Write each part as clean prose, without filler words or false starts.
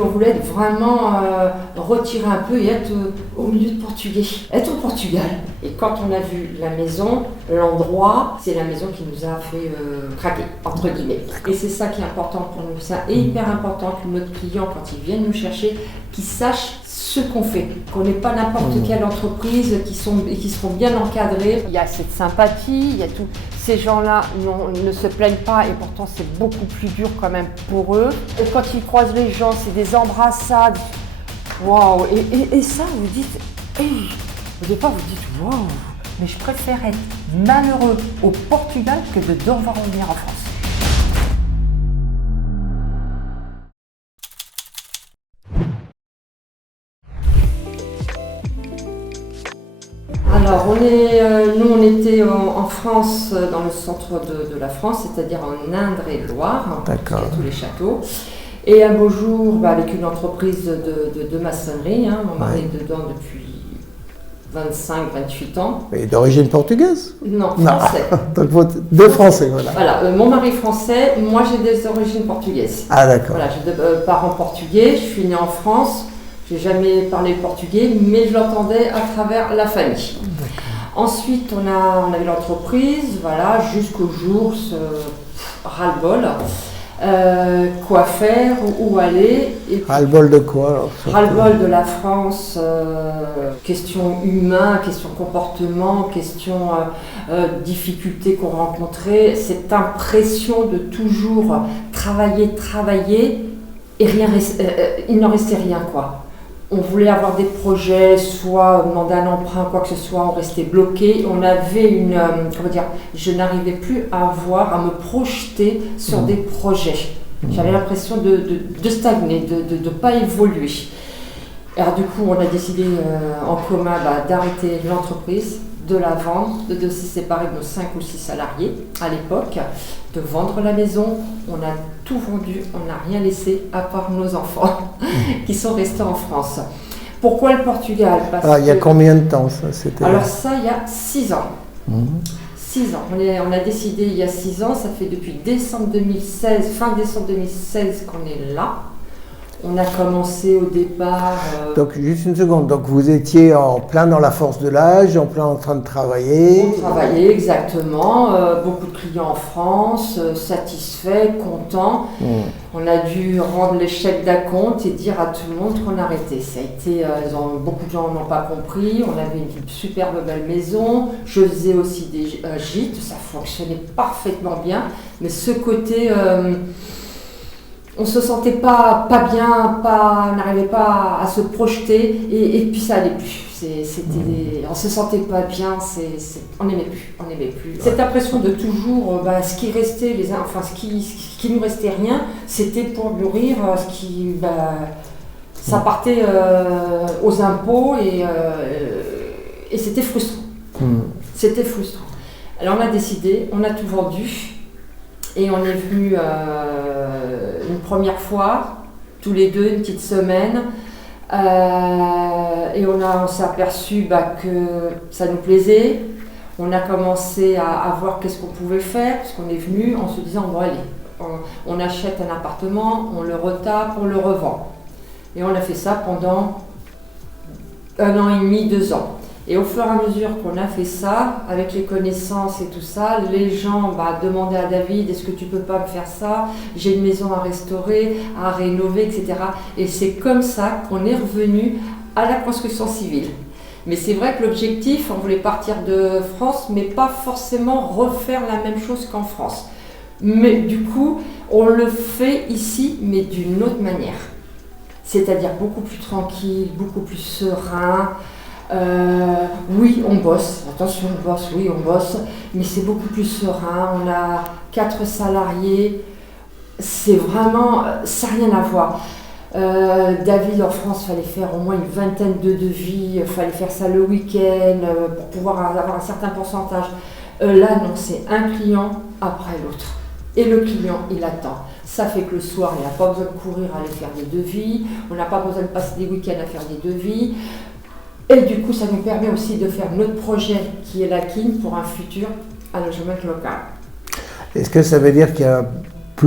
On voulait vraiment retirer un peu et être au milieu de Portugais, être au Portugal. Et quand on a vu la maison, l'endroit, c'est la maison qui nous a fait craquer, entre guillemets. Et c'est ça qui est important pour nous. C'est hyper important que notre client, quand il vient nous chercher, qu'il sache ce qu'on fait. Qu'on n'est pas n'importe quelle entreprise, qui seront bien encadrés. Il y a cette sympathie, il y a tout. Ces gens-là ne se plaignent pas et pourtant c'est beaucoup plus dur quand même pour eux. Et quand ils croisent les gens, c'est des embrassades. Waouh! Et ça, vous dites, hey, au départ vous dites, waouh! Mais je préfère être malheureux au Portugal que de devoir revenir en France. Alors, nous on était en France, dans le centre de la France, c'est-à-dire en Indre-et-Loire, il y a tous les châteaux. Et un beau jour, avec une entreprise de maçonnerie, mon mari est dedans depuis 25-28 ans. Et d'origine portugaise? Non, français. Donc deux Français, voilà. Voilà, mon mari est français, moi j'ai des origines portugaises. Ah d'accord. Voilà, j'ai deux parents portugais, je suis née en France. J'ai jamais parlé portugais, mais je l'entendais à travers la famille. Ensuite, on a eu l'entreprise, voilà, jusqu'au jour, ras-le-bol, quoi faire, où aller. Ras-le-bol de quoi alors? Ras-le-bol de la France, question humain, question comportement, question difficultés qu'on rencontrait, cette impression de toujours travailler, et il n'en restait rien, quoi. On voulait avoir des projets, soit demander un emprunt, quoi que ce soit, on restait bloqué. On avait je n'arrivais plus à me projeter sur des projets. J'avais l'impression de stagner, de ne pas évoluer. Alors du coup, on a décidé en commun d'arrêter l'entreprise, de la vendre, de se séparer de nos 5 ou 6 salariés à l'époque, de vendre la maison. On a tout vendu, on n'a rien laissé à part nos enfants qui sont restés en France. Pourquoi le Portugal? Il y a combien de temps ça? Alors ça, il y a 6 ans. 6 ans. On a décidé il y a 6 ans, ça fait depuis décembre 2016, fin décembre 2016 qu'on est là. On a commencé au départ... Donc, juste une seconde. Donc, vous étiez en plein dans la force de l'âge, en plein en train de travailler. On travaillait, exactement. Beaucoup de clients en France, satisfaits, contents. On a dû rendre les chèques d'acompte et dire à tout le monde qu'on arrêtait. Ça a été... beaucoup de gens n'ont pas compris. On avait une superbe belle maison. Je faisais aussi des gîtes. Ça fonctionnait parfaitement bien. Mais ce côté... on se sentait pas bien, on n'arrivait pas à se projeter et puis ça allait plus. On se sentait pas bien, on n'aimait plus. Cette impression de toujours, ce qui restait, ce qui nous restait rien, c'était pour nourrir ça partait aux impôts et c'était frustrant. C'était frustrant. Alors on a décidé, on a tout vendu. Et on est venu une première fois, tous les deux, une petite semaine, et on s'est aperçu que ça nous plaisait. On a commencé à voir qu'est-ce qu'on pouvait faire, parce qu'on est venu en se disant, bon allez, on achète un appartement, on le retape, on le revend. Et on a fait ça pendant 1 an et demi, 2 ans. Et au fur et à mesure qu'on a fait ça, avec les connaissances et tout ça, les gens demandaient à David, est-ce que tu peux pas me faire ça? J'ai une maison à restaurer, à rénover, etc. Et c'est comme ça qu'on est revenu à la construction civile. Mais c'est vrai que l'objectif, on voulait partir de France, mais pas forcément refaire la même chose qu'en France. Mais du coup, on le fait ici, mais d'une autre manière. C'est-à-dire beaucoup plus tranquille, beaucoup plus serein. Oui, on bosse, attention, on bosse, mais c'est beaucoup plus serein. On a 4 salariés, c'est vraiment, ça n'a rien à voir. David, en France, il fallait faire au moins une vingtaine de devis, il fallait faire ça le week-end pour pouvoir avoir un certain pourcentage. Là, non, c'est un client après l'autre. Et le client, il attend. Ça fait que le soir, il n'a pas besoin de courir à aller faire des devis, on n'a pas besoin de passer des week-ends à faire des devis. Et du coup, ça nous permet aussi de faire notre projet qui est la KIN pour un futur à logement local. Est-ce que ça veut dire qu'il y a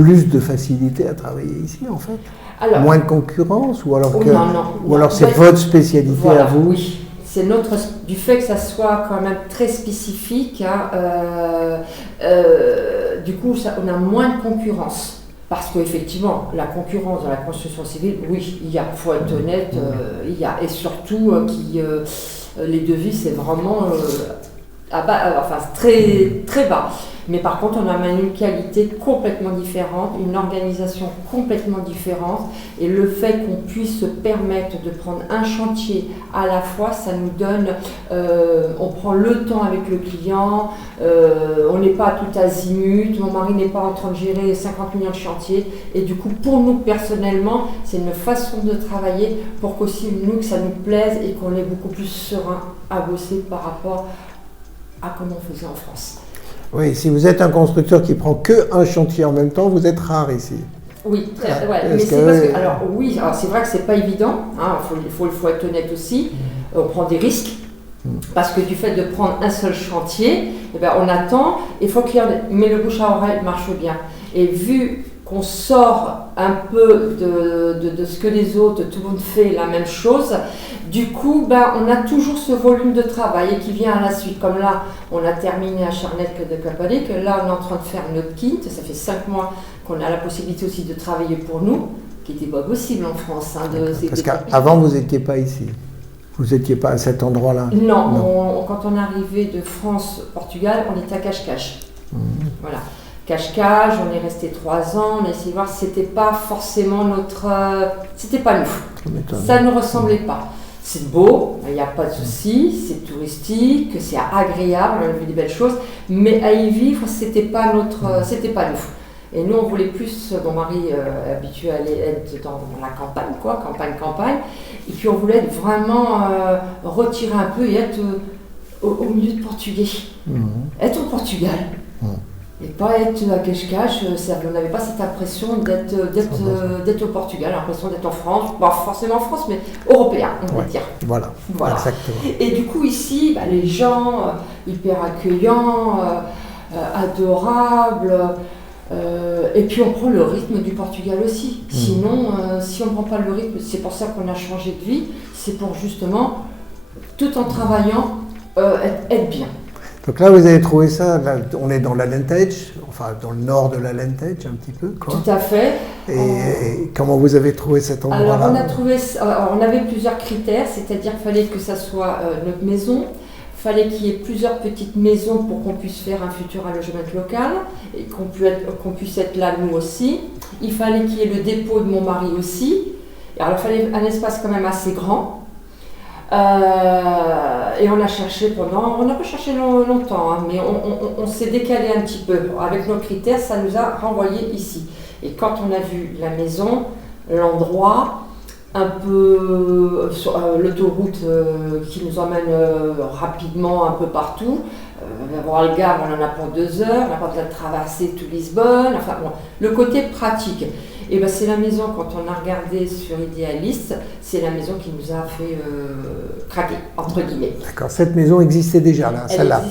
plus de facilité à travailler ici, en fait? Alors, moins de concurrence, ou alors, non, c'est votre spécialité voilà, à vous? Oui, c'est du fait que ça soit quand même très spécifique, hein, du coup on a moins de concurrence. Parce qu'effectivement, la concurrence dans la construction civile, oui, il y a, il faut être honnête, il y a. Et surtout, les devis, c'est vraiment très, très bas. Mais par contre, on a une qualité complètement différente, une organisation complètement différente. Et le fait qu'on puisse se permettre de prendre un chantier à la fois, ça nous donne, on prend le temps avec le client, on n'est pas tout azimut, mon mari n'est pas en train de gérer 50 millions de chantiers. Et du coup, pour nous personnellement, c'est une façon de travailler pour qu'aussi nous, que ça nous plaise et qu'on est beaucoup plus serein à bosser par rapport à comment on faisait en France. Oui, si vous êtes un constructeur qui prend qu'un chantier en même temps, vous êtes rare ici. Oui, mais c'est parce que, alors c'est vrai que c'est pas évident, hein, faut être honnête aussi, on prend des risques, parce que du fait de prendre un seul chantier, eh ben, on attend, il faut mais le bouche à oreille marche bien. Et vu qu'on sort un peu de ce que les autres, tout le monde fait la même chose, du coup, on a toujours ce volume de travail et qui vient à la suite. Comme là, on a terminé à Charnette de Company, que là, on est en train de faire notre kit. Ça fait 5 mois qu'on a la possibilité aussi de travailler pour nous, qui n'était pas possible en France. Hein, parce qu'avant, vous n'étiez pas ici. Vous n'étiez pas à cet endroit-là. Non. Quand on est arrivé de France, Portugal, on était à Cascais. Voilà. Cascais, on est resté 3 ans, on a essayé de voir si c'était pas forcément c'était pas nous. Ça ne nous ressemblait pas. C'est beau, il n'y a pas de souci, c'est touristique, c'est agréable, on a vu des belles choses, mais à y vivre, c'était pas nous. Et nous, on voulait plus, mon mari habitué à aller être dans la campagne, campagne, et puis on voulait être vraiment retirer un peu et être au milieu de Portugais, être au Portugal. Et pas être à Cascais, on n'avait pas cette impression d'être au Portugal, l'impression d'être en France, pas forcément en France, mais européen, on va dire. Voilà, exactement. Et du coup, ici, les gens, hyper accueillants, adorables, et puis on prend le rythme du Portugal aussi. Sinon, si on ne prend pas le rythme, c'est pour ça qu'on a changé de vie, c'est pour justement, tout en travaillant, être bien. Donc là, vous avez trouvé ça, là, on est dans l'Alentejo, enfin dans le nord de l'Alentejo un petit peu, quoi. Tout à fait. Et comment vous avez trouvé cet endroit-là? Alors on avait plusieurs critères, c'est-à-dire qu'il fallait que ça soit notre maison, il fallait qu'il y ait plusieurs petites maisons pour qu'on puisse faire un futur logement local, et qu'on puisse être là nous aussi. Il fallait qu'il y ait le dépôt de mon mari aussi. Alors il fallait un espace quand même assez grand. Et on a cherché on n'a pas cherché longtemps, hein, mais on s'est décalé un petit peu. Avec nos critères, ça nous a renvoyé ici. Et quand on a vu la maison, l'endroit, un peu sur l'autoroute qui nous emmène rapidement un peu partout, voir Algarve, on en a pour 2 heures, on n'a pas besoin de traverser tout Lisbonne, enfin bon, le côté pratique. Et c'est la maison, quand on a regardé sur Idealist, c'est la maison qui nous a fait craquer, entre guillemets. D'accord, cette maison existait déjà là, celle-là.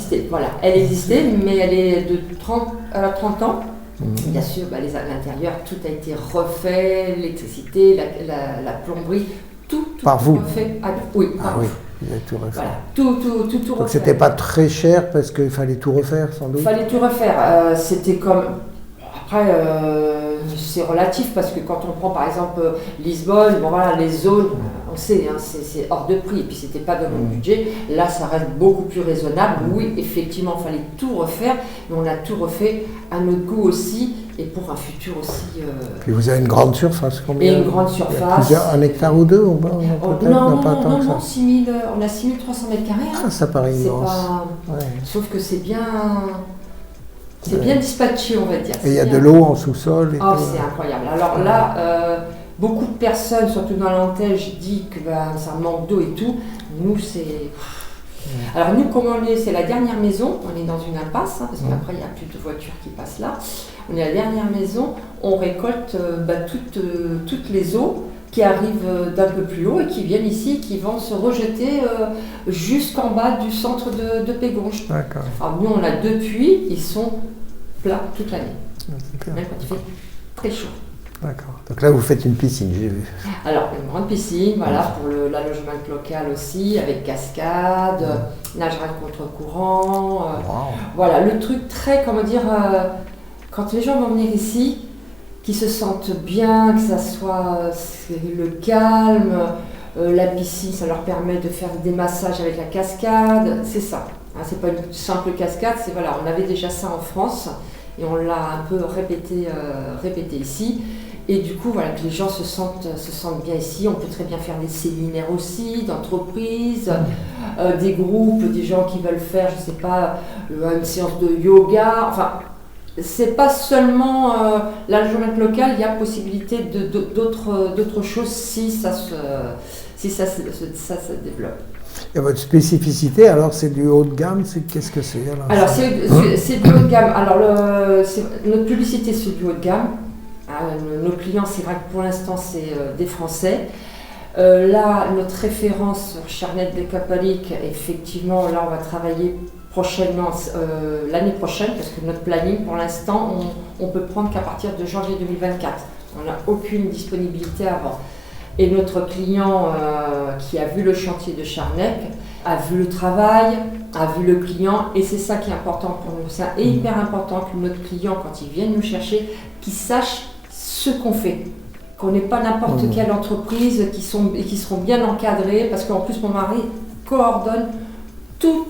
Elle existait, mais elle est de 30 ans. Bien sûr, l'intérieur, tout a été refait, l'électricité, la plomberie, tout par vous refait. Oui, par vous. Vous avez tout refait. Voilà, tout refait. Donc c'était pas très cher parce qu'il fallait tout refaire, sans doute. Il fallait tout refaire. C'était comme... Après, c'est relatif parce que quand on prend par exemple Lisbonne, les zones, on sait, hein, c'est hors de prix et puis c'était pas dans notre budget. Là, ça reste beaucoup plus raisonnable. Oui, effectivement, il fallait tout refaire, mais on a tout refait à notre goût aussi et pour un futur aussi. Puis vous avez une grande surface, combien? Et une grande surface. 1 hectare ou 2 non, 6000, on a 6300 mètres carrés. Hein. Ah, ça paraît immense. Sauf que c'est bien. C'est bien dispatché, on va dire. Et il y a de l'eau en sous-sol. C'est incroyable. Alors là, beaucoup de personnes, surtout dans l'Alentejo, disent que ça manque d'eau et tout. Nous, c'est... Alors nous, comme c'est la dernière maison, on est dans une impasse, hein, parce qu'après, il n'y a plus de voitures qui passent là. On est la dernière maison, on récolte toutes les eaux qui arrivent d'un peu plus haut et qui viennent ici, qui vont se rejeter jusqu'en bas du centre de Pégonge. D'accord. Alors nous, on a 2 puits, ils sont plats toute l'année. Même quand il fait très chaud. D'accord. Donc là, vous faites une piscine, j'ai vu. Alors, une grande piscine, voilà, pour l'allogement local aussi, avec cascade, nagera contre-courant. Voilà, le truc très, comment dire, quand les gens vont venir ici, qu'ils se sentent bien, que ça soit le calme, la piscine, ça leur permet de faire des massages avec la cascade, c'est ça. Hein, c'est pas une simple cascade, c'est voilà, on avait déjà ça en France et on l'a un peu répété ici. Et du coup, voilà, que les gens se sentent bien ici. On peut très bien faire des séminaires aussi, d'entreprises, des groupes, des gens qui veulent faire, je sais pas, une séance de yoga. Enfin, c'est pas seulement l'allogement local, il y a possibilité d'autres choses si ça se développe. Et votre spécificité, alors c'est du haut de gamme, qu'est-ce que c'est alors c'est du haut de gamme. Alors notre publicité c'est du haut de gamme. Nos clients, c'est vrai que pour l'instant, c'est des Français. Là, notre référence Charnette Decapalic, effectivement, là, on va travailler prochainement, l'année prochaine, parce que notre planning, pour l'instant, on peut prendre qu'à partir de janvier 2024. On n'a aucune disponibilité avant. Et notre client qui a vu le chantier de Charnec, a vu le travail, a vu le client, et c'est ça qui est important pour nous. C'est hyper important que notre client, quand il vient nous chercher, qu'il sache ce qu'on fait, qu'on n'est pas n'importe quelle entreprise, qui seront bien encadrés, parce qu'en plus mon mari coordonne tous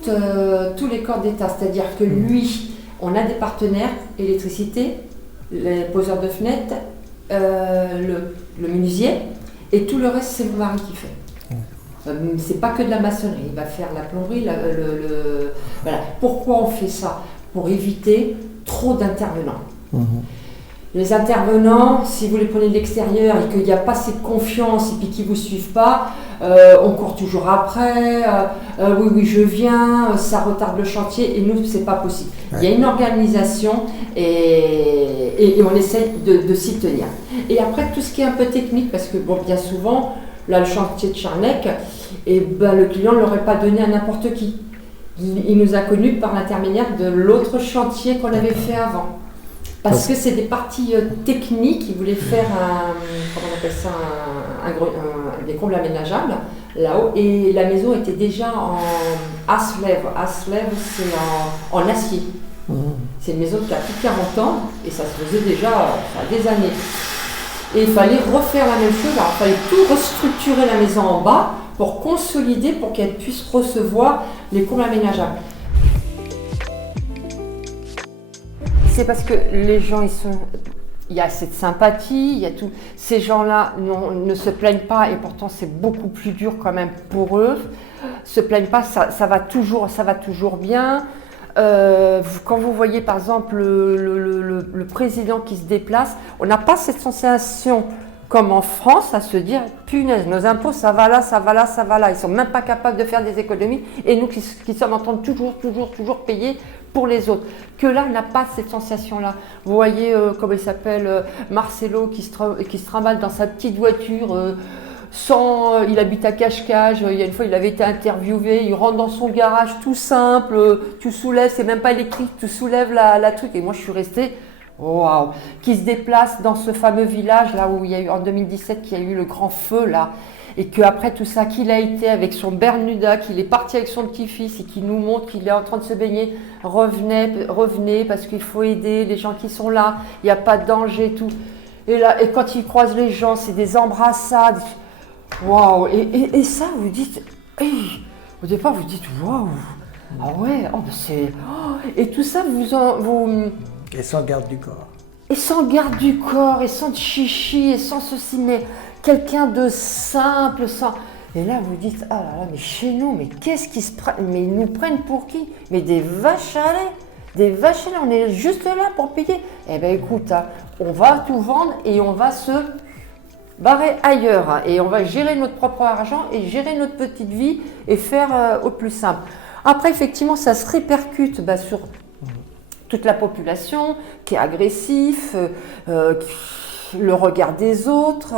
les corps d'État, c'est-à-dire que lui, on a des partenaires, électricité, les poseurs de fenêtres, le menuisier, et tout le reste c'est mon mari qui fait. C'est pas que de la maçonnerie, il va faire la plomberie, voilà. Pourquoi on fait ça? Pour éviter trop d'intervenants. Les intervenants, si vous les prenez de l'extérieur et qu'il n'y a pas cette confiance et puis qu'ils ne vous suivent pas, on court toujours après, oui je viens, ça retarde le chantier et nous c'est pas possible. Ouais. Il y a une organisation et on essaie de s'y tenir. Et après tout ce qui est un peu technique, parce que bon, bien souvent, là le chantier de Charnec, le client ne l'aurait pas donné à n'importe qui. Il nous a connus par l'intermédiaire de l'autre chantier qu'on avait fait avant. Parce que c'est des parties techniques, ils voulaient faire des combles aménageables là-haut, et la maison était déjà en Aslève. Aslève, c'est en acier. C'est une maison qui a plus de 40 ans, et ça se faisait déjà ça a des années. Et il fallait refaire la même chose, alors il fallait tout restructurer la maison en bas pour consolider, pour qu'elle puisse recevoir les combles aménageables. C'est parce que les gens, il y a cette sympathie, il y a tout. Ces gens-là ne se plaignent pas, et pourtant c'est beaucoup plus dur quand même pour eux. Se plaignent pas, ça va toujours bien. Quand vous voyez par exemple le président qui se déplace, on n'a pas cette sensation comme en France à se dire punaise, nos impôts ça va là, ça va là, ça va là. Ils sont même pas capables de faire des économies, et nous qui sommes en train de toujours payer pour les autres. Que là, on n'a pas cette sensation-là. Vous voyez, comment il s'appelle, Marcelo, qui se trimballe dans sa petite voiture, il habite à Cache-Cache, il y a une fois, il avait été interviewé, il rentre dans son garage tout simple, tu soulèves, c'est même pas électrique, tu soulèves la truc, et moi je suis restée, waouh, qui se déplace dans ce fameux village, là où il y a eu, en 2017, qu'il y a eu le grand feu, là, et qu'après tout ça, qu'il a été avec son Bermuda, qu'il est parti avec son petit-fils et qu'il nous montre qu'il est en train de se baigner, revenez parce qu'il faut aider les gens qui sont là, il n'y a pas de danger, tout. Et là, et quand il croise les gens, c'est des embrassades. Waouh! Et ça, vous dites, au départ, vous dites, waouh! Ah ouais, c'est. Et tout ça, vous. Et sans garde du corps. Et sans garde du corps, et sans chichi, et sans ceci, mais quelqu'un de simple, sans... Et là, vous dites, ah là là, mais chez nous, mais qu'est-ce qu'ils se prennent? Mais ils nous prennent pour qui? Mais des vaches à lait! Des vaches à lait, on est juste là pour payer. Eh bien, écoute, on va tout vendre et on va se barrer ailleurs. Et on va gérer notre propre argent et gérer notre petite vie et faire au plus simple. Après, effectivement, ça se répercute sur toute la population qui est agressif, le regard des autres,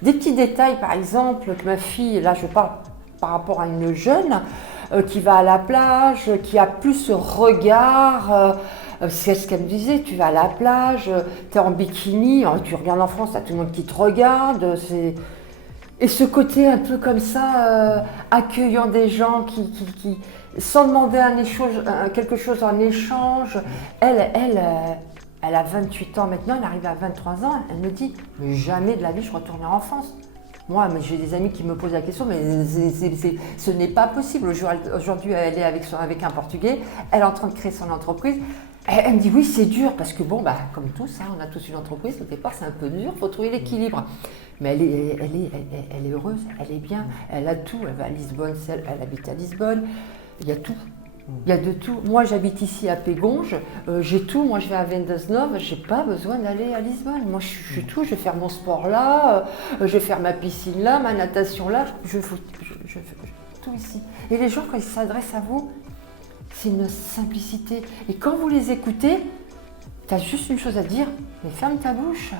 des petits détails par exemple que ma fille, là je parle par rapport à une jeune qui va à la plage, qui a plus ce regard, c'est ce qu'elle me disait, tu vas à la plage, tu es en bikini, tu regardes en France, t'as tout le monde qui te regarde. Et ce côté un peu comme ça, accueillant des gens qui sans demander quelque chose en échange. Elle a 28 ans maintenant, elle arrive à 23 ans, elle me dit « mais jamais de la vie je retournerai en France ». Moi, j'ai des amis qui me posent la question, mais ce n'est pas possible. Aujourd'hui, elle est avec un Portugais, elle est en train de créer son entreprise. Elle me dit oui, c'est dur, parce que bon, comme tous, on a tous une entreprise, au départ c'est un peu dur, il faut trouver l'équilibre. Mais elle est heureuse, elle est bien, elle a tout, elle va à Lisbonne, elle habite à Lisbonne, il y a tout. Il y a de tout. Moi, j'habite ici à Pégonge, j'ai tout. Moi, je vais à Vendasnov, je n'ai pas besoin d'aller à Lisbonne. Moi, je suis tout. Je vais faire mon sport là, je vais faire ma piscine là, ma natation là. Je fais tout ici. Et les gens, quand ils s'adressent à vous, c'est une simplicité. Et quand vous les écoutez, tu as juste une chose à dire, mais ferme ta bouche.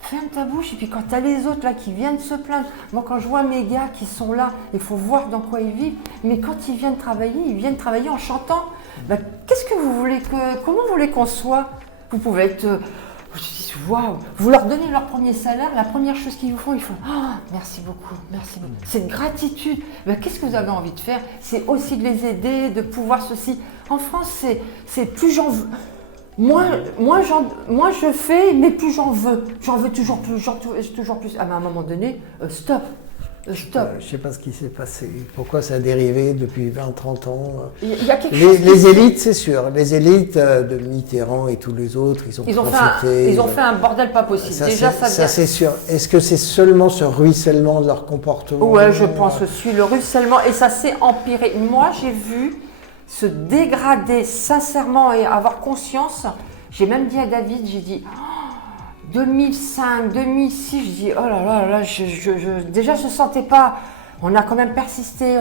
Ferme ta bouche, et puis quand tu as les autres là qui viennent se plaindre, moi quand je vois mes gars qui sont là, il faut voir dans quoi ils vivent, mais quand ils viennent travailler en chantant. Qu'est-ce que vous voulez comment vous voulez qu'on soit? Vous pouvez être, waouh, vous leur donnez leur premier salaire, la première chose qu'ils vous font, ils font merci beaucoup, merci beaucoup. Cette gratitude, qu'est-ce que vous avez envie de faire? C'est aussi de les aider, de pouvoir ceci. En France, c'est plus j'en veux. Moi, je fais, mais plus j'en veux. J'en veux toujours plus, toujours plus. À un moment donné, stop. Stop. Je ne sais pas ce qui s'est passé. Pourquoi ça a dérivé depuis 20-30 ans. Il y a quelque chose les élites, c'est sûr. Les élites de Mitterrand et tous les autres, ils ont profité. Ils ont fait un bordel pas possible. Ça c'est sûr. Est-ce que c'est seulement ce ruissellement de leur comportement? Ouais, je pense aussi. Le ruissellement, et ça s'est empiré. Moi, j'ai vu se dégrader sincèrement et avoir conscience. J'ai même dit à David, j'ai dit 2005, 2006, je dis oh là là, déjà je ne sentais pas. On a quand même persisté,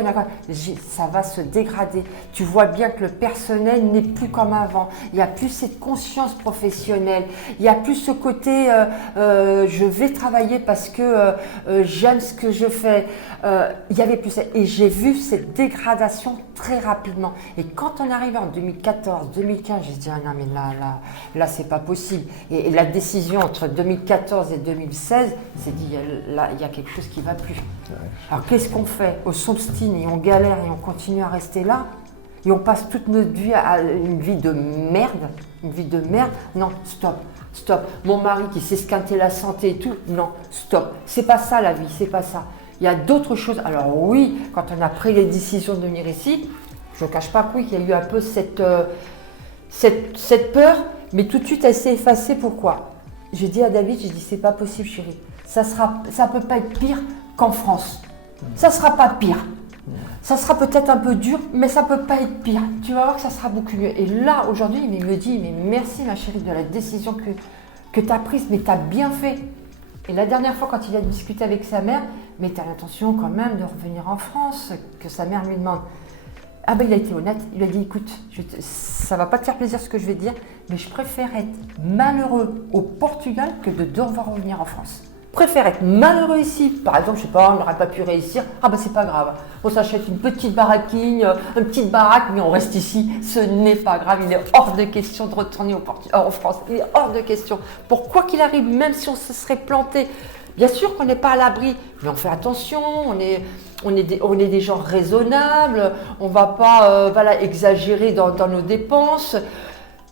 ça va se dégrader. Tu vois bien que le personnel n'est plus comme avant. Il n'y a plus cette conscience professionnelle. Il n'y a plus ce côté je vais travailler parce que j'aime ce que je fais. Il y avait plus ça. Et j'ai vu cette dégradation très rapidement. Et quand on arrive en 2014, 2015, j'ai dit non mais là c'est pas possible. Et la décision entre 2014 et 2016, c'est dit là il y a quelque chose qui ne va plus. Ouais. Alors qu'est-ce qu'on fait? On s'obstine et on galère et on continue à rester là et on passe toute notre vie à une vie de merde. Non, stop. Mon mari qui s'esquintait la santé et tout, non, stop. C'est pas ça la vie, c'est pas ça. Il y a d'autres choses. Alors oui, quand on a pris les décisions de venir ici, je ne cache pas qu'il y a eu un peu cette peur, mais tout de suite elle s'est effacée. Pourquoi? J'ai dit à David, c'est pas possible chérie, ça peut pas être pire qu'en France. Ça sera pas pire. Ça sera peut-être un peu dur, mais ça peut pas être pire. Tu vas voir que ça sera beaucoup mieux. Et là, aujourd'hui, il me dit, mais merci ma chérie de la décision que tu as prise, mais tu as bien fait. Et la dernière fois, quand il a discuté avec sa mère, mais tu as l'intention quand même de revenir en France, que sa mère lui demande. Ah ben il a été honnête, il lui a dit, écoute, ça va pas te faire plaisir ce que je vais te dire, mais je préfère être malheureux au Portugal que de devoir revenir en France. Préfère être malheureux ici, par exemple, je sais pas, on n'aurait pas pu réussir, ah ben c'est pas grave, on s'achète une petite baraquine, une petite baraque, mais on reste ici, ce n'est pas grave, il est hors de question de retourner en France, il est hors de question. Pour quoi qu'il arrive, même si on se serait planté, bien sûr qu'on n'est pas à l'abri, mais on fait attention, on est des gens raisonnables, on ne va pas exagérer dans nos dépenses,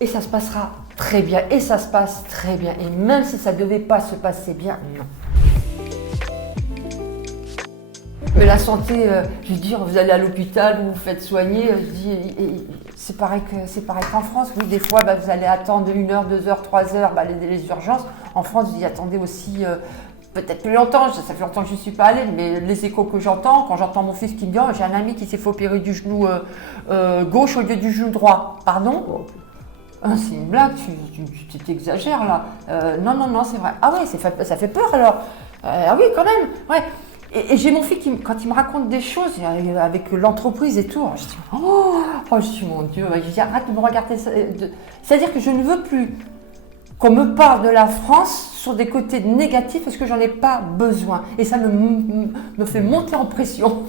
et ça se passera très bien, et ça se passe très bien, et même si ça ne devait pas se passer bien, non. Mais la santé, je veux dire, vous allez à l'hôpital, vous vous faites soigner, c'est pareil qu'en France. Oui, des fois, vous allez attendre 1 heure, 2 heures, 3 heures, les urgences. En France, vous y attendez aussi peut-être plus longtemps. Ça fait longtemps que je ne suis pas allée, mais les échos que j'entends, quand j'entends mon fils qui me dit j'ai un ami qui s'est fait opérer du genou gauche au lieu du genou droit. Pardon? C'est une blague, tu t'exagères là. Non, c'est vrai. Ah oui, ça fait peur alors. Ah oui, quand même. Ouais. Et j'ai mon fils qui, quand il me raconte des choses avec l'entreprise et tout, je dis mon Dieu, je dis arrête de me regarder ça. C'est-à-dire que je ne veux plus qu'on me parle de la France sur des côtés négatifs parce que j'en ai pas besoin. Et ça me fait monter en pression.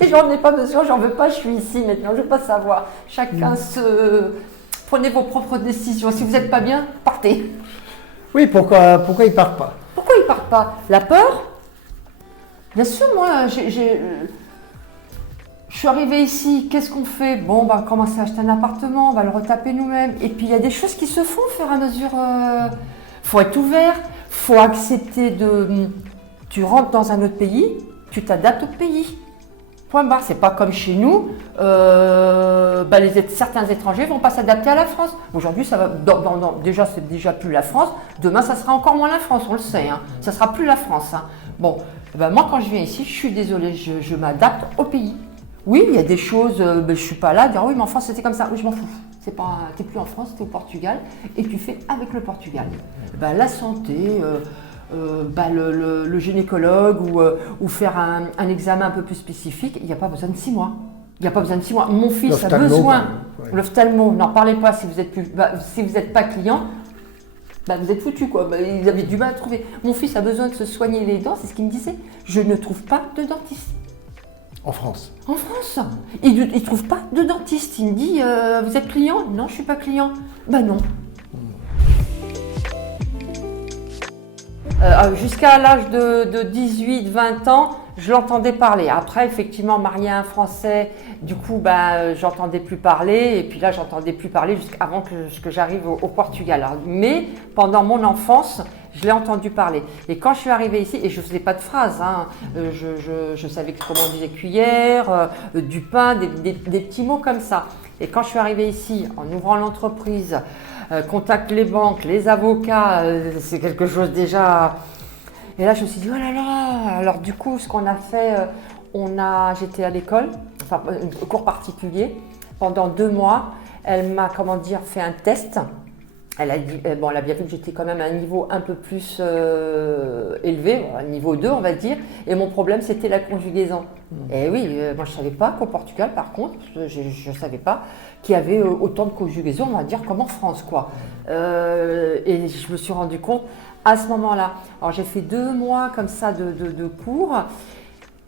Et j'en ai pas besoin, j'en veux pas, je suis ici maintenant, je veux pas savoir. Chacun prenez vos propres décisions. Si vous n'êtes pas bien, partez. Oui, pourquoi ils partent pas? Pourquoi ils partent pas? La peur? Bien sûr, moi, je suis arrivée ici, qu'est-ce qu'on fait? Bon, on va commencer à acheter un appartement, on va le retaper nous-mêmes. Et puis, il y a des choses qui se font au fur et à mesure. Faut être ouvert, faut accepter de... Tu rentres dans un autre pays, tu t'adaptes au pays. Point barre, c'est pas comme chez nous, certains étrangers vont pas s'adapter à la France. Aujourd'hui, ça va, déjà, c'est déjà plus la France, demain, ça sera encore moins la France, on le sait, hein. Ça sera plus la France. Hein. Bon, moi, quand je viens ici, je suis désolée, je m'adapte au pays. Oui, il y a des choses, je suis pas là, dire oui, mais en France, c'était comme ça. Oui, je m'en fous. T'es plus en France, t'es au Portugal, et tu fais avec le Portugal. La santé... le gynécologue ou faire un examen un peu plus spécifique, il n'y a pas besoin de 6 mois. Il n'y a pas besoin de 6 mois. Mon fils a besoin, l'ophtalmo, n'en parlez pas si vous n'êtes pas client, vous êtes foutu quoi. Il avait du mal à trouver. Mon fils a besoin de se soigner les dents, c'est ce qu'il me disait. Je ne trouve pas de dentiste. En France? En France. Il ne trouve pas de dentiste. Il me dit, vous êtes client? Non, je ne suis pas client. Non. Jusqu'à l'âge de 18-20 ans, je l'entendais parler. Après, effectivement, marié à un Français, du coup, j'entendais plus parler. Et puis là, j'entendais plus parler jusqu'avant que j'arrive au Portugal. Alors, mais pendant mon enfance, je l'ai entendu parler. Et quand je suis arrivée ici, et je ne faisais pas de phrases, hein, je savais comment on disait cuillère, du pain, des petits mots comme ça. Et quand je suis arrivée ici, en ouvrant l'entreprise, contacte les banques, les avocats, c'est quelque chose déjà... Et là, je me suis dit, oh là là. Alors du coup, ce qu'on a fait, j'étais à l'école, enfin, un cours particulier, pendant 2 mois. Elle m'a, fait un test. Elle a dit, elle a bien vu que j'étais quand même à un niveau un peu plus élevé, niveau 2 on va dire, et mon problème c'était la conjugaison. Et oui, moi je ne savais pas qu'au Portugal par contre, je ne savais pas qu'il y avait autant de conjugaison, on va dire comme en France quoi. Et je me suis rendu compte à ce moment-là. Alors j'ai fait 2 mois comme ça de cours,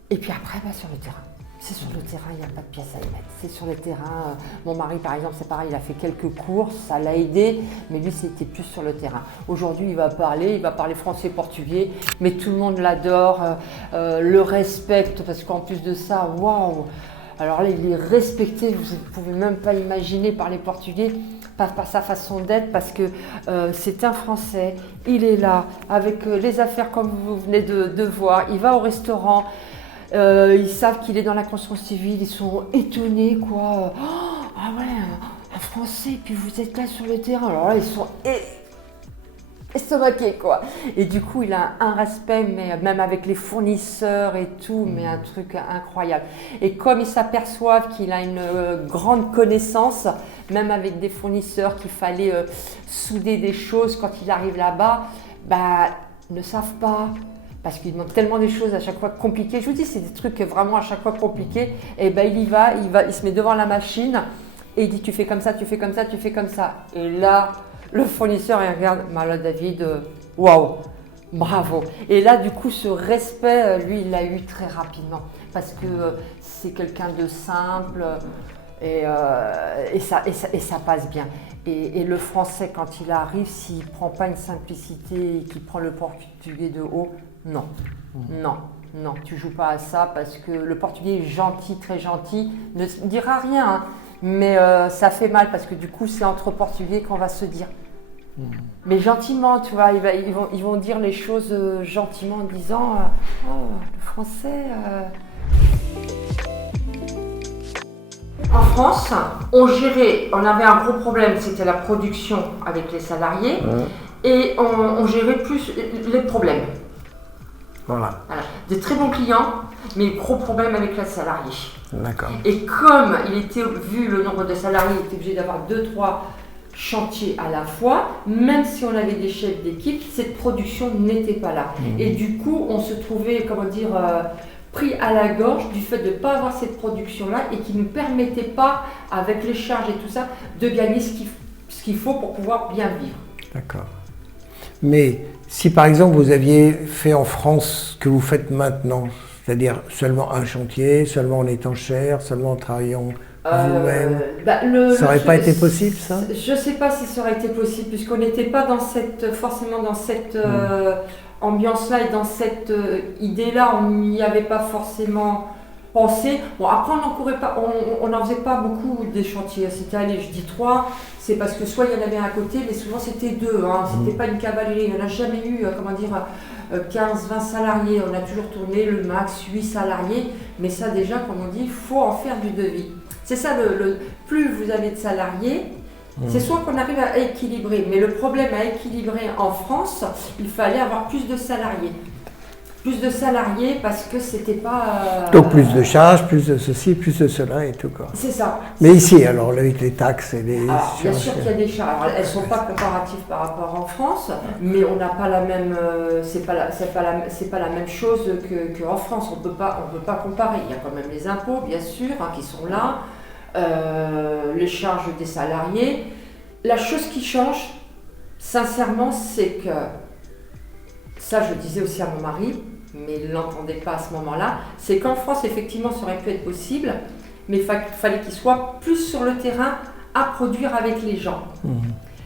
et puis après sur le terrain. C'est sur le terrain, il n'y a pas de pièce à y mettre. C'est sur le terrain. Mon mari, par exemple, c'est pareil, il a fait quelques cours, ça l'a aidé, mais lui, c'était plus sur le terrain. Aujourd'hui, il va parler français, portugais, mais tout le monde l'adore, le respecte, parce qu'en plus de ça, waouh! Alors là, il est respecté, vous ne pouvez même pas imaginer par les Portugais, par sa façon d'être, parce que c'est un Français, il est là, avec les affaires comme vous venez de voir, il va au restaurant. Ils savent qu'il est dans la construction civile, ils sont étonnés quoi. Ah ouais, un Français, puis vous êtes là sur le terrain. Alors là, ils sont estomaqués quoi. Et du coup, il a un respect, mais même avec les fournisseurs et tout, mais un truc incroyable. Et comme ils s'aperçoivent qu'il a une grande connaissance, même avec des fournisseurs qu'il fallait souder des choses quand il arrive là-bas, ils ne savent pas. Parce qu'il demande tellement des choses à chaque fois compliquées. Je vous dis, c'est des trucs vraiment à chaque fois compliqués. Et il se met devant la machine et il dit tu fais comme ça, tu fais comme ça, tu fais comme ça. Et là, le fournisseur il regarde, Malade David, waouh, bravo. Et là, du coup, ce respect, lui, il l'a eu très rapidement. Parce que c'est quelqu'un de simple et ça passe bien. Et le français, quand il arrive, s'il ne prend pas une simplicité et qu'il prend le portugais de haut, non, tu joues pas à ça parce que le portugais est gentil, très gentil, ne dira rien, hein, mais ça fait mal parce que du coup c'est entre portugais qu'on va se dire. Mais gentiment, tu vois, ils vont dire les choses gentiment en disant le français. En France, on avait un gros problème, c'était la production avec les salariés et on gérait plus les problèmes. Voilà. Des très bons clients, mais gros problème avec les salariés. D'accord. Et comme vu le nombre de salariés, il était obligé d'avoir 2-3 chantiers à la fois, même si on avait des chefs d'équipe, cette production n'était pas là. Et du coup, on se trouvait, pris à la gorge du fait de ne pas avoir cette production-là et qui ne nous permettait pas, avec les charges et tout ça, de gagner ce qu'il faut pour pouvoir bien vivre. D'accord. Mais si par exemple vous aviez fait en France ce que vous faites maintenant, c'est-à-dire seulement un chantier, seulement en étant cher, seulement en travaillant vous-même? Ça n'aurait pas été possible, ça? Je ne sais pas si ça aurait été possible, puisqu'on n'était pas forcément dans cette ambiance-là et dans cette idée-là. On n'y avait pas forcément pensé. Bon, après, on n'en faisait pas beaucoup des chantiers. C'était, allez, je dis 3, c'est parce que soit il y en avait un à côté, mais souvent c'était 2. Hein. C'était pas une cavalerie. Il n'y en a jamais eu, 15-20 salariés. On a toujours tourné le max 8 salariés. Mais ça, déjà, comme on dit, il faut en faire du devis. C'est ça, plus vous avez de salariés, c'est soit qu'on arrive à équilibrer. Mais le problème à équilibrer en France, il fallait avoir plus de salariés. Plus de salariés parce que c'était pas... Donc plus de charges, plus de ceci, plus de cela et tout quoi. C'est ça. Mais ici, alors avec les taxes et les alors, bien sûr qu'il y a des charges. Alors, elles ne sont pas comparatives par rapport en France, mais on n'a pas la même... c'est pas la même chose qu'en France. On peut pas comparer. Il y a quand même les impôts, bien sûr, hein, qui sont là, les charges des salariés. La chose qui change, sincèrement, c'est que... Ça, je disais aussi à mon mari, mais il ne l'entendait pas à ce moment-là, c'est qu'en France, effectivement, ça aurait pu être possible, mais il fallait qu'il soit plus sur le terrain à produire avec les gens,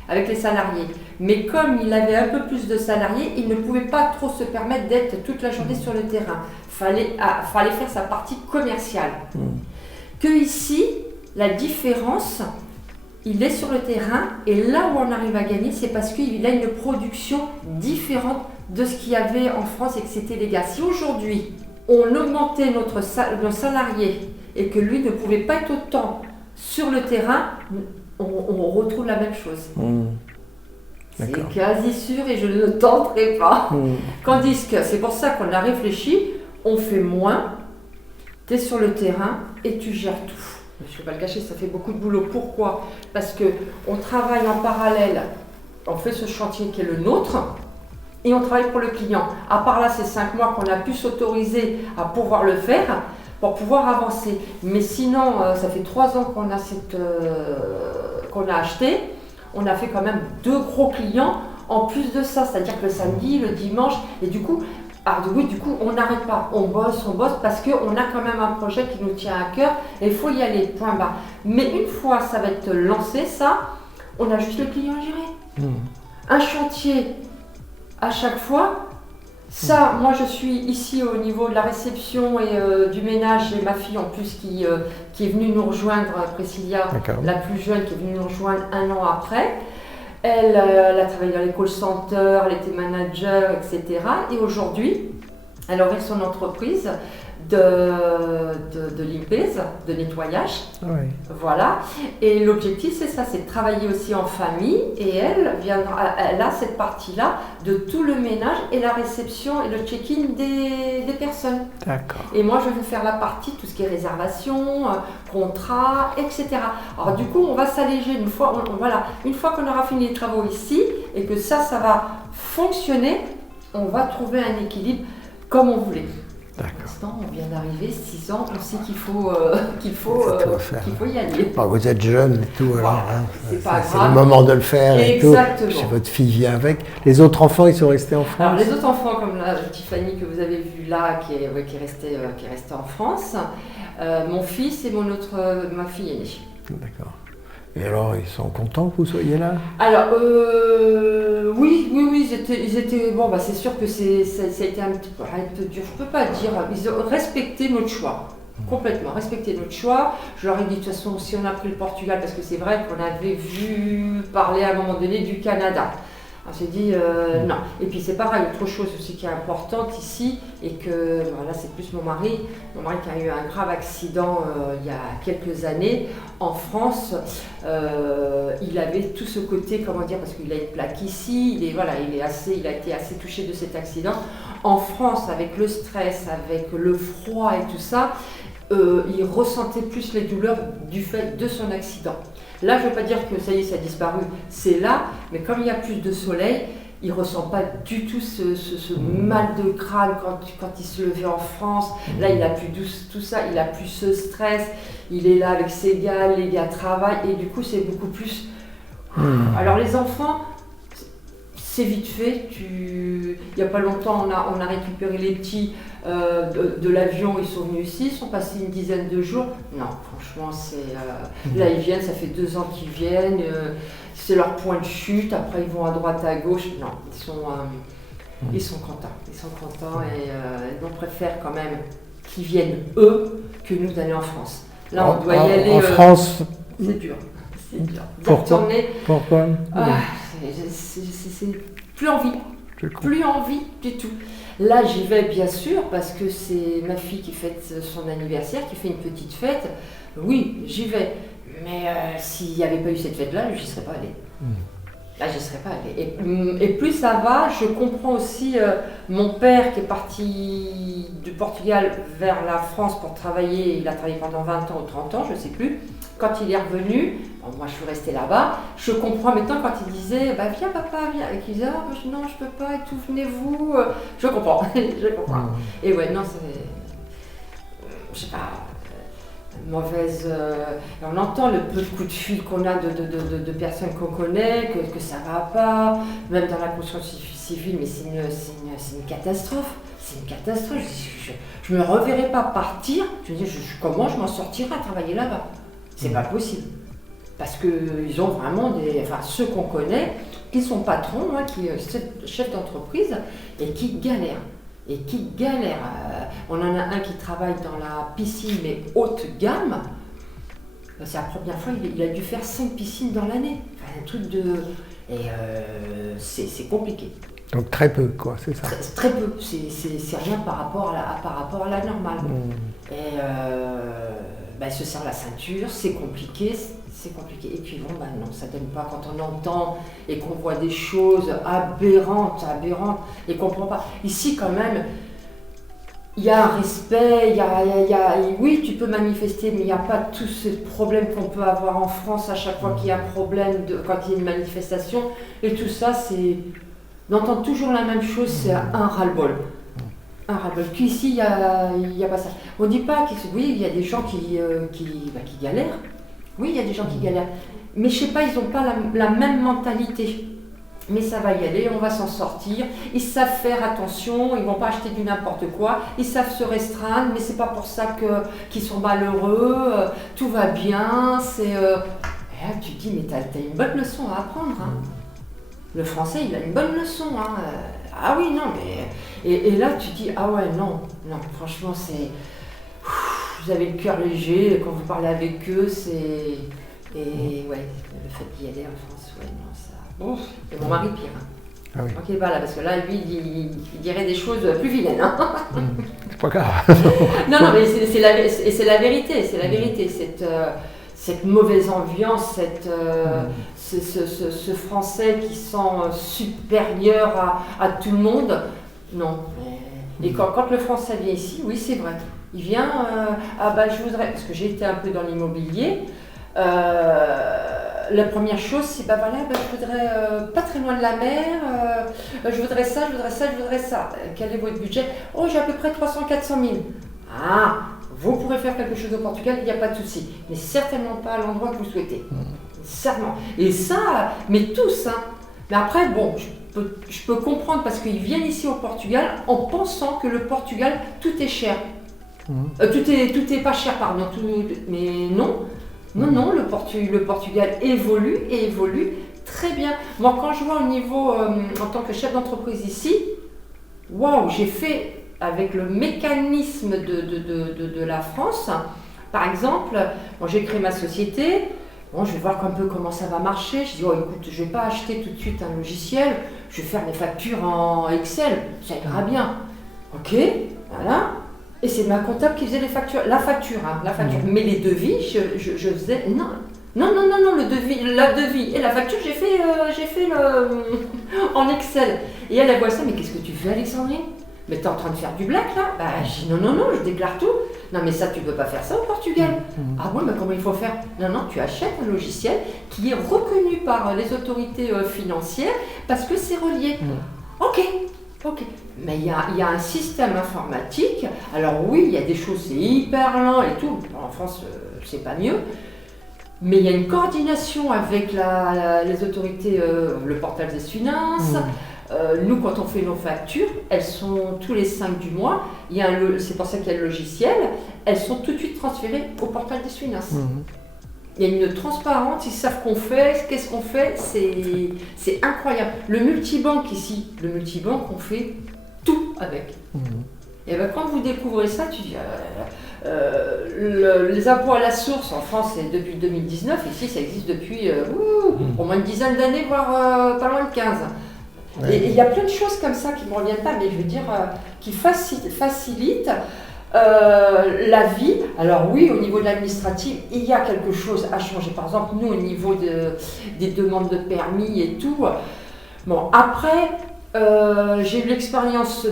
avec les salariés. Mais comme il avait un peu plus de salariés, il ne pouvait pas trop se permettre d'être toute la journée sur le terrain. Fallait faire sa partie commerciale. Que ici, la différence, il est sur le terrain, et là où on arrive à gagner, c'est parce qu'il a une production différente de ce qu'il y avait en France et que c'était légal. Si aujourd'hui, on augmentait nos salariés et que lui ne pouvait pas être autant sur le terrain, on retrouve la même chose. C'est quasi sûr et je ne le tenterai pas. Tandis que c'est pour ça qu'on a réfléchi, on fait moins, tu es sur le terrain et tu gères tout. Je ne vais pas le cacher, ça fait beaucoup de boulot. Pourquoi? Parce qu'on travaille en parallèle, on fait ce chantier qui est le nôtre, et on travaille pour le client. À part là, ces 5 mois qu'on a pu s'autoriser à pouvoir le faire pour pouvoir avancer. Mais sinon, ça fait 3 ans qu'on a qu'on a acheté. On a fait quand même 2 gros clients en plus de ça, c'est-à-dire que le samedi, le dimanche, et du coup, on n'arrête pas. On bosse parce qu'on a quand même un projet qui nous tient à cœur et il faut y aller, point barre. Mais une fois ça va être lancé, ça, on a juste le client à gérer. Un chantier à chaque fois, ça, moi je suis ici au niveau de la réception et du ménage, j'ai ma fille en plus qui est venue nous rejoindre, Priscilla, la plus jeune, qui est venue nous rejoindre 1 an après. Elle a travaillé dans les call centers, elle était manager, etc. Et aujourd'hui, elle aurait son entreprise de limpeza, de nettoyage. Voilà. Et l'objectif, c'est ça, c'est de travailler aussi en famille. Et elle a cette partie-là de tout le ménage et la réception et le check-in des personnes. D'accord. Et moi, je vais faire la partie, tout ce qui est réservation, contrat, etc. Alors du coup, on va s'alléger une fois qu'on aura fini les travaux ici et que ça va fonctionner, on va trouver un équilibre comme on voulait. Pour l'instant, on vient d'arriver, 6 ans, on sait qu'il faut y aller. Vous êtes jeune et tout, alors c'est le moment de le faire. Exactement. Et tout. Votre fille vient avec. Les autres enfants, ils sont restés en France? Alors les autres enfants, comme la Tiffany que vous avez vue là, qui est restée en France, mon fils et ma fille aînée. D'accord. Et alors, ils sont contents que vous soyez là? Alors, oui, ils étaient bon, c'est sûr que ça a été un peu dur, je peux pas dire, ils ont respecté notre choix, complètement, respecté notre choix. Je leur ai dit, de toute façon, si on a pris le Portugal, parce que c'est vrai qu'on avait vu parler à un moment donné du Canada. On s'est dit non. Et puis c'est pareil, autre chose aussi qui est importante ici, et que voilà, c'est plus mon mari qui a eu un grave accident il y a quelques années en France. Il avait tout ce côté, parce qu'il a une plaque ici, il a été assez touché de cet accident. En France, avec le stress, avec le froid et tout ça, il ressentait plus les douleurs du fait de son accident. Là, je ne veux pas dire que ça y est, ça a disparu, c'est là, mais comme il y a plus de soleil, il ne ressent pas du tout ce mal de crâne quand il se levait en France. Là, il n'a plus tout ça, il n'a plus ce stress, il est là avec ses gars, les gars travaillent, et du coup, c'est beaucoup plus... Alors, les enfants, c'est vite fait. Il n'y a pas longtemps, on a récupéré les petits de l'avion, ils sont venus ici, ils sont passés une dizaine de jours. Non, franchement, là ils viennent, ça fait 2 ans qu'ils viennent, c'est leur point de chute, après ils vont à droite, à gauche. Non, ils sont contents et on préfère quand même qu'ils viennent eux que nous d'aller en France. Là, on doit y aller. En France, c'est dur. C'est dur. Pourquoi c'est plus envie. Plus envie du tout. Là, j'y vais bien sûr parce que c'est ma fille qui fête son anniversaire, qui fait une petite fête. Oui, j'y vais. Mais s'il n'y avait pas eu cette fête-là, j'y serais pas allée. Là, j'y serais pas allée. Et plus ça va, je comprends aussi mon père qui est parti du Portugal vers la France pour travailler. Il a travaillé pendant 20 ans ou 30 ans, je ne sais plus. Quand il est revenu, moi je suis restée là-bas, je comprends maintenant quand il disait « viens papa, viens » et qu'il disait « non, je peux pas et tout, venez-vous ». Je comprends, je comprends. Et ouais, non, c'est... Je sais pas... mauvaise... on entend le peu de coups de fil qu'on a de personnes qu'on connaît, que ça va pas, même dans la construction civile, mais c'est une catastrophe. C'est une catastrophe. Je ne me reverrai pas partir. Je me dis, comment je m'en sortirai à travailler là-bas? C'est pas possible. Parce qu'ils ont vraiment ceux qu'on connaît, qui sont patrons, qui sont chefs d'entreprise, et qui galèrent. On en a un qui travaille dans la piscine, mais haute gamme. C'est la première fois, il a dû faire 5 piscines dans l'année. Un truc de... Et c'est compliqué. Donc très peu, quoi, c'est ça. Très peu, c'est rien par rapport à la normale. Et il se serre la ceinture, c'est compliqué. Et puis non, ça donne pas quand on entend et qu'on voit des choses aberrantes, et qu'on comprend pas. Ici, quand même, il y a un respect, oui, tu peux manifester, mais il n'y a pas tous ces problèmes qu'on peut avoir en France à chaque fois qu'il y a un problème, quand il y a une manifestation. Et tout ça, on entend toujours la même chose, c'est un ras-le-bol. Qu'ici, il n'y a pas ça. On ne dit pas oui, il y a des gens qui galèrent. Oui, il y a des gens qui galèrent. Mais je ne sais pas, ils n'ont pas la même mentalité. Mais ça va y aller, on va s'en sortir. Ils savent faire attention, ils ne vont pas acheter du n'importe quoi. Ils savent se restreindre, mais ce n'est pas pour ça qu'ils sont malheureux. Tout va bien. Et là, tu te dis, mais tu as une bonne leçon à apprendre. Le français, il a une bonne leçon. Ah oui, non, mais... Et là, tu dis, ah ouais, non, franchement, c'est... Vous avez le cœur léger, quand vous parlez avec eux, c'est... Et ouais, le fait d'y aller en France, ouais, non, ça... Bon, et mon mari pire. Ah oui. Ok, voilà, parce que là, lui, il dirait des choses plus vilaines. C'est pas grave. non, mais c'est la vérité, cette mauvaise ambiance, ce français qui sent supérieur à tout le monde, non. Et quand le français vient ici, oui, c'est vrai. Il vient, je voudrais, parce que j'ai été un peu dans l'immobilier, la première chose, c'est je voudrais pas très loin de la mer, je voudrais ça. Quel est votre budget? Oh, j'ai à peu près 300-400 000. Ah, vous pourrez faire quelque chose au Portugal, il n'y a pas de souci, mais certainement pas à l'endroit que vous souhaitez. Certainement. Et ça, mais tous, Mais après, bon, je peux comprendre parce qu'ils viennent ici au Portugal en pensant que le Portugal, tout est cher. Tout est pas cher, pardon. Mais non. Non, le Portugal évolue très bien. Moi, quand je vois au niveau, en tant que chef d'entreprise ici, waouh, j'ai fait avec le mécanisme de la France. Par exemple, j'ai créé ma société. Bon, je vais voir un peu comment ça va marcher. Je dis, écoute, je ne vais pas acheter tout de suite un logiciel, je vais faire mes factures en Excel, ça ira bien. Ok, voilà. Et c'est ma comptable qui faisait la facture. Mais les devis, je faisais... Non, le devis et la facture, j'ai fait en Excel. Et elle voit ça, mais qu'est-ce que tu fais, Alexandrine? Mais t'es en train de faire du black là? Je dis non, je déclare tout. Non, mais ça, tu peux pas faire ça au Portugal. Ah bon, mais comment il faut faire? Non, tu achètes un logiciel qui est reconnu par les autorités financières parce que c'est relié. Ok. Mais il y a un système informatique. Alors oui, il y a des choses, c'est hyper lent et tout. En France, c'est pas mieux. Mais il y a une coordination avec les autorités, le portail des finances, Nous, quand on fait nos factures, elles sont tous les 5 du mois. C'est pour ça qu'il y a le logiciel. Elles sont tout de suite transférées au portail d'essuie-glace. Il y a une transparence, ils savent qu'on fait, qu'est-ce qu'on fait, c'est incroyable. Le multibanque ici, on fait tout avec. Et ben quand vous découvrez ça, tu dis, les impôts à la source en France, c'est depuis 2019, ici ça existe depuis au moins une dizaine d'années, voire pas loin de 15. Et il y a plein de choses comme ça qui ne me reviennent pas, mais je veux dire, qui facilitent la vie. Alors oui, au niveau de l'administratif, il y a quelque chose à changer. Par exemple, nous, au niveau des demandes de permis et tout. Bon, après, j'ai eu l'expérience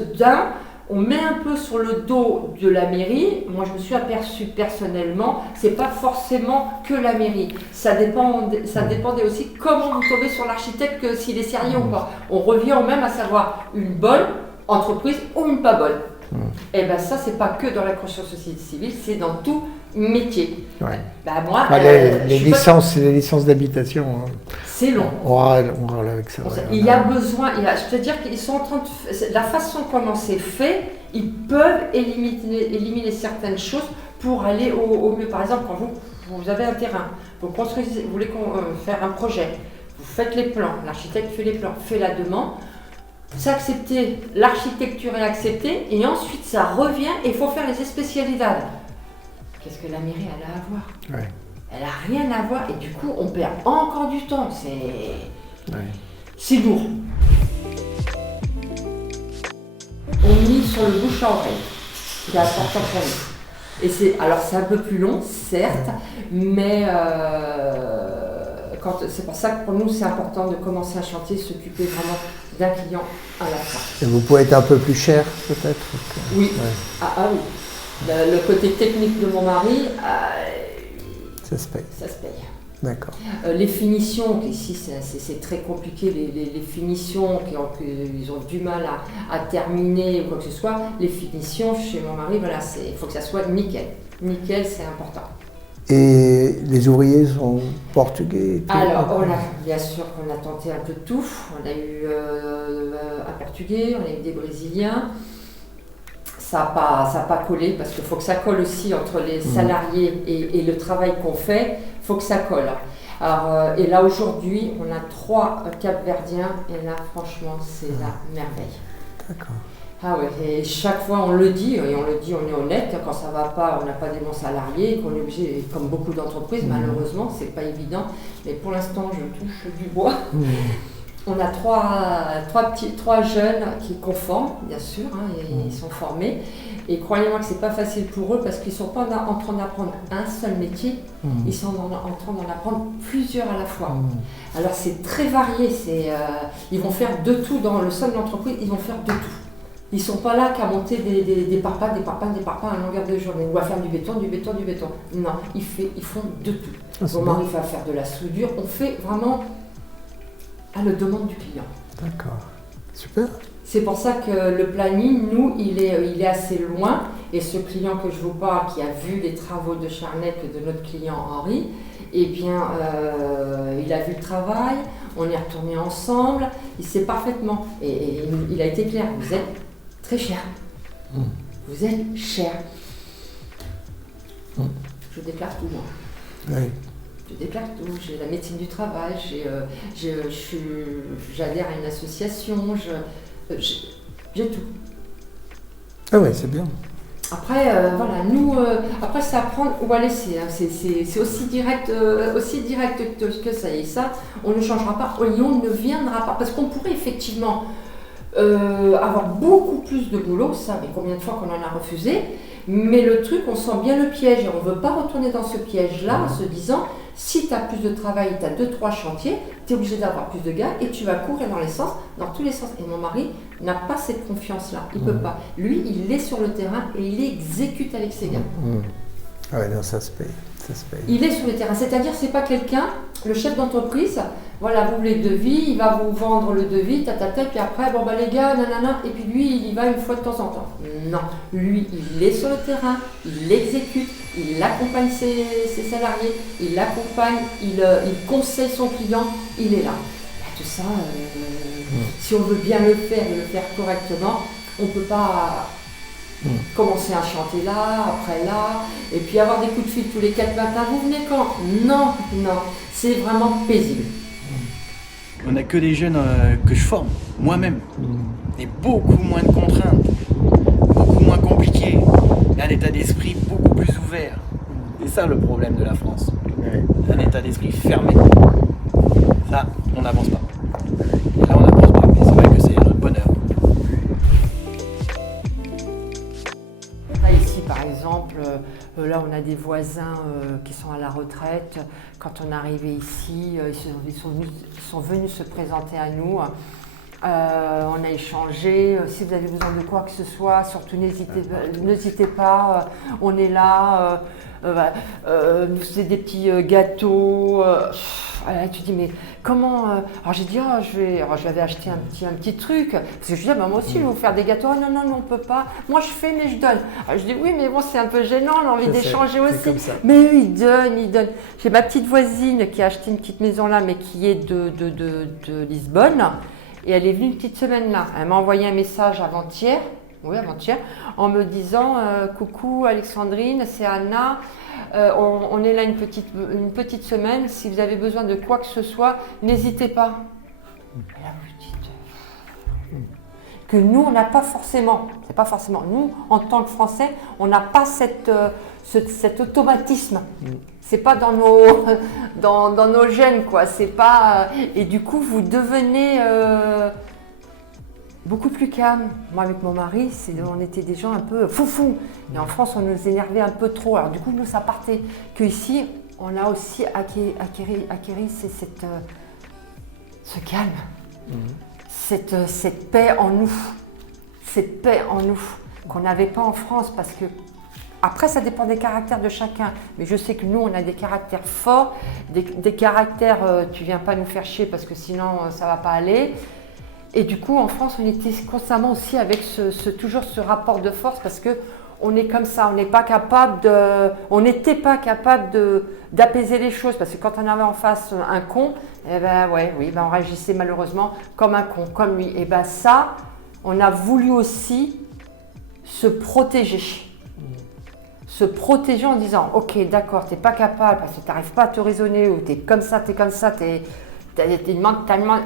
on met un peu sur le dos de la mairie. Moi, je me suis aperçue personnellement, c'est pas forcément que la mairie. Ça dépendait aussi comment vous tombez sur l'architecte, s'il est sérieux ou pas. On revient au même à savoir une bonne entreprise ou une pas bonne. Et ben ça, c'est pas que dans la construction société civile, c'est dans tout métier. Ouais. Ben moi, les licences d'habitation. Hein. C'est long. On râle avec ça. Il y a besoin, je veux dire qu'ils sont en train de, la façon comment c'est fait, ils peuvent éliminer certaines choses pour aller au mieux. Par exemple, quand vous avez un terrain, vous construisez, vous voulez faire un projet, vous faites les plans, l'architecte fait les plans, fait la demande. C'est accepté, l'architecture est acceptée, et ensuite ça revient et il faut faire les spécialités. Qu'est-ce que la mairie elle a à voir? Elle n'a rien à voir, et du coup on perd encore du temps, c'est lourd. On mise sur le bouche à oreille, c'est important pour nous. Et c'est un peu plus long, certes, mais c'est pour ça que pour nous c'est important de commencer un chantier, s'occuper vraiment d'un client à la fois. Et vous pouvez être un peu plus cher peut-être? Oui. Oui. Le côté technique de mon mari, ça se paye. Ça se paye. D'accord. Les finitions, ici c'est très compliqué, les finitions qu'ils ont du mal à terminer ou quoi que ce soit, les finitions chez mon mari, voilà, il faut que ça soit nickel. Nickel, c'est important. Et les ouvriers sont portugais et tout. Alors, bien sûr qu'on a tenté un peu de tout. On a eu un portugais, on a eu des brésiliens. Ça n'a pas collé parce qu'il faut que ça colle aussi entre les salariés et le travail qu'on fait. Il faut que ça colle. Alors, et là aujourd'hui, on a 3 Capverdiens et là franchement c'est la merveille. D'accord. Ah ouais, et chaque fois on le dit, on est honnête, quand ça va pas, on n'a pas des bons salariés, qu'on est obligé, comme beaucoup d'entreprises, malheureusement, c'est pas évident, mais pour l'instant je touche du bois. On a 3 jeunes qui conforment, bien sûr, ils sont formés, et croyez-moi que c'est pas facile pour eux parce qu'ils sont pas en train d'apprendre un seul métier, ils sont en train d'en apprendre plusieurs à la fois. Alors c'est très varié, ils vont faire de tout dans le sein de l'entreprise, ils vont faire de tout. Ils ne sont pas là qu'à monter des parpaings à longueur de journée, ou à faire du béton. Non, ils font de tout. Mon mari va faire de la soudure, on fait vraiment à la demande du client. D'accord, super. C'est pour ça que le planning, nous, il est assez loin, et ce client que je vous parle, qui a vu les travaux de Charnec de notre client Henri, eh bien, il a vu le travail, on est retourné ensemble, il sait parfaitement, et il a été clair, vous êtes très cher. Vous êtes cher. Je déclare tout, moi. Oui. Je déclare tout. J'ai la médecine du travail, j'adhère à une association, j'ai tout. Ah ouais, c'est bien. Après, voilà, nous, après ça apprend où à laisser. C'est aussi direct que ça. Et ça, on ne changera pas, et on ne viendra pas. Parce qu'on pourrait effectivement avoir beaucoup plus de boulot, ça, mais combien de fois qu'on en a refusé. Mais le truc, on sent bien le piège et on ne veut pas retourner dans ce piège-là en se disant, si tu as plus de travail, tu as 2-3 chantiers, tu es obligé d'avoir plus de gars et tu vas courir dans tous les sens. Et mon mari n'a pas cette confiance-là, il ne peut pas. Lui, il est sur le terrain et il exécute avec ses gars. Ah ouais, non, ça se paye. Il est sur le terrain, c'est-à-dire c'est pas quelqu'un, le chef d'entreprise, voilà, vous voulez le devis, il va vous vendre le devis, et puis après, bon bah les gars, nanana, et puis lui, il y va une fois de temps en temps. Non, lui, il est sur le terrain, il exécute, il accompagne ses salariés, il l'accompagne, il conseille son client, il est là. tout ça, si on veut bien le faire et le faire correctement, on ne peut pas commencer à chanter là, après là, et puis avoir des coups de fil tous les 4 matins. Vous venez quand? Non, non, c'est vraiment paisible. On n'a que des jeunes que je forme, moi-même. Et beaucoup moins de contraintes, beaucoup moins compliqué, et un état d'esprit beaucoup plus ouvert. C'est ça le problème de la France. Un état d'esprit fermé. Ça, on n'avance pas. Et là, on n'avance pas, mais c'est vrai que c'est un bonheur. Là, ici, par exemple, là, on a des voisins qui sont à la retraite. Quand on est arrivé ici, ils sont venus se présenter à nous. On a échangé. Si vous avez besoin de quoi que ce soit, surtout n'hésitez pas. On est là. Nous faisait des petits gâteaux. Tu dis mais comment Alors j'ai dit je lui avais acheté un petit truc parce que je dis moi aussi je vais vous faire des gâteaux. Oh, non on peut pas. Moi je fais mais je donne. Alors, je dis oui mais bon c'est un peu gênant, on a envie d'échanger aussi. Mais eux ils donnent. J'ai ma petite voisine qui a acheté une petite maison là mais qui est de Lisbonne et elle est venue une petite semaine là. Elle m'a envoyé un message avant-hier, en me disant coucou Alexandrine, c'est Anna. On est là une petite semaine. Si vous avez besoin de quoi que ce soit, n'hésitez pas. Et là, vous dites que nous, on n'a pas forcément. C'est pas forcément. Nous, en tant que Français, on n'a pas cet automatisme. C'est pas dans nos gènes, quoi. C'est pas. Et du coup, vous devenez beaucoup plus calme. Moi, avec mon mari, on était des gens un peu foufou. Et en France, on nous énervait un peu trop. Alors du coup, nous, ça partait. Qu'ici, on a aussi acquéri ce calme, cette paix en nous. Cette paix en nous qu'on n'avait pas en France parce que après, ça dépend des caractères de chacun. Mais je sais que nous, on a des caractères forts, des caractères, tu viens pas nous faire chier parce que sinon, ça va pas aller. Et du coup, en France, on était constamment aussi avec toujours ce rapport de force parce que on est comme ça, on n'était pas capable d'apaiser les choses parce que quand on avait en face un con, on réagissait malheureusement comme un con, comme lui. Et ça, on a voulu aussi se protéger. Se protéger en disant, ok, d'accord, t'es pas capable parce que t'arrives pas à te raisonner ou t'as une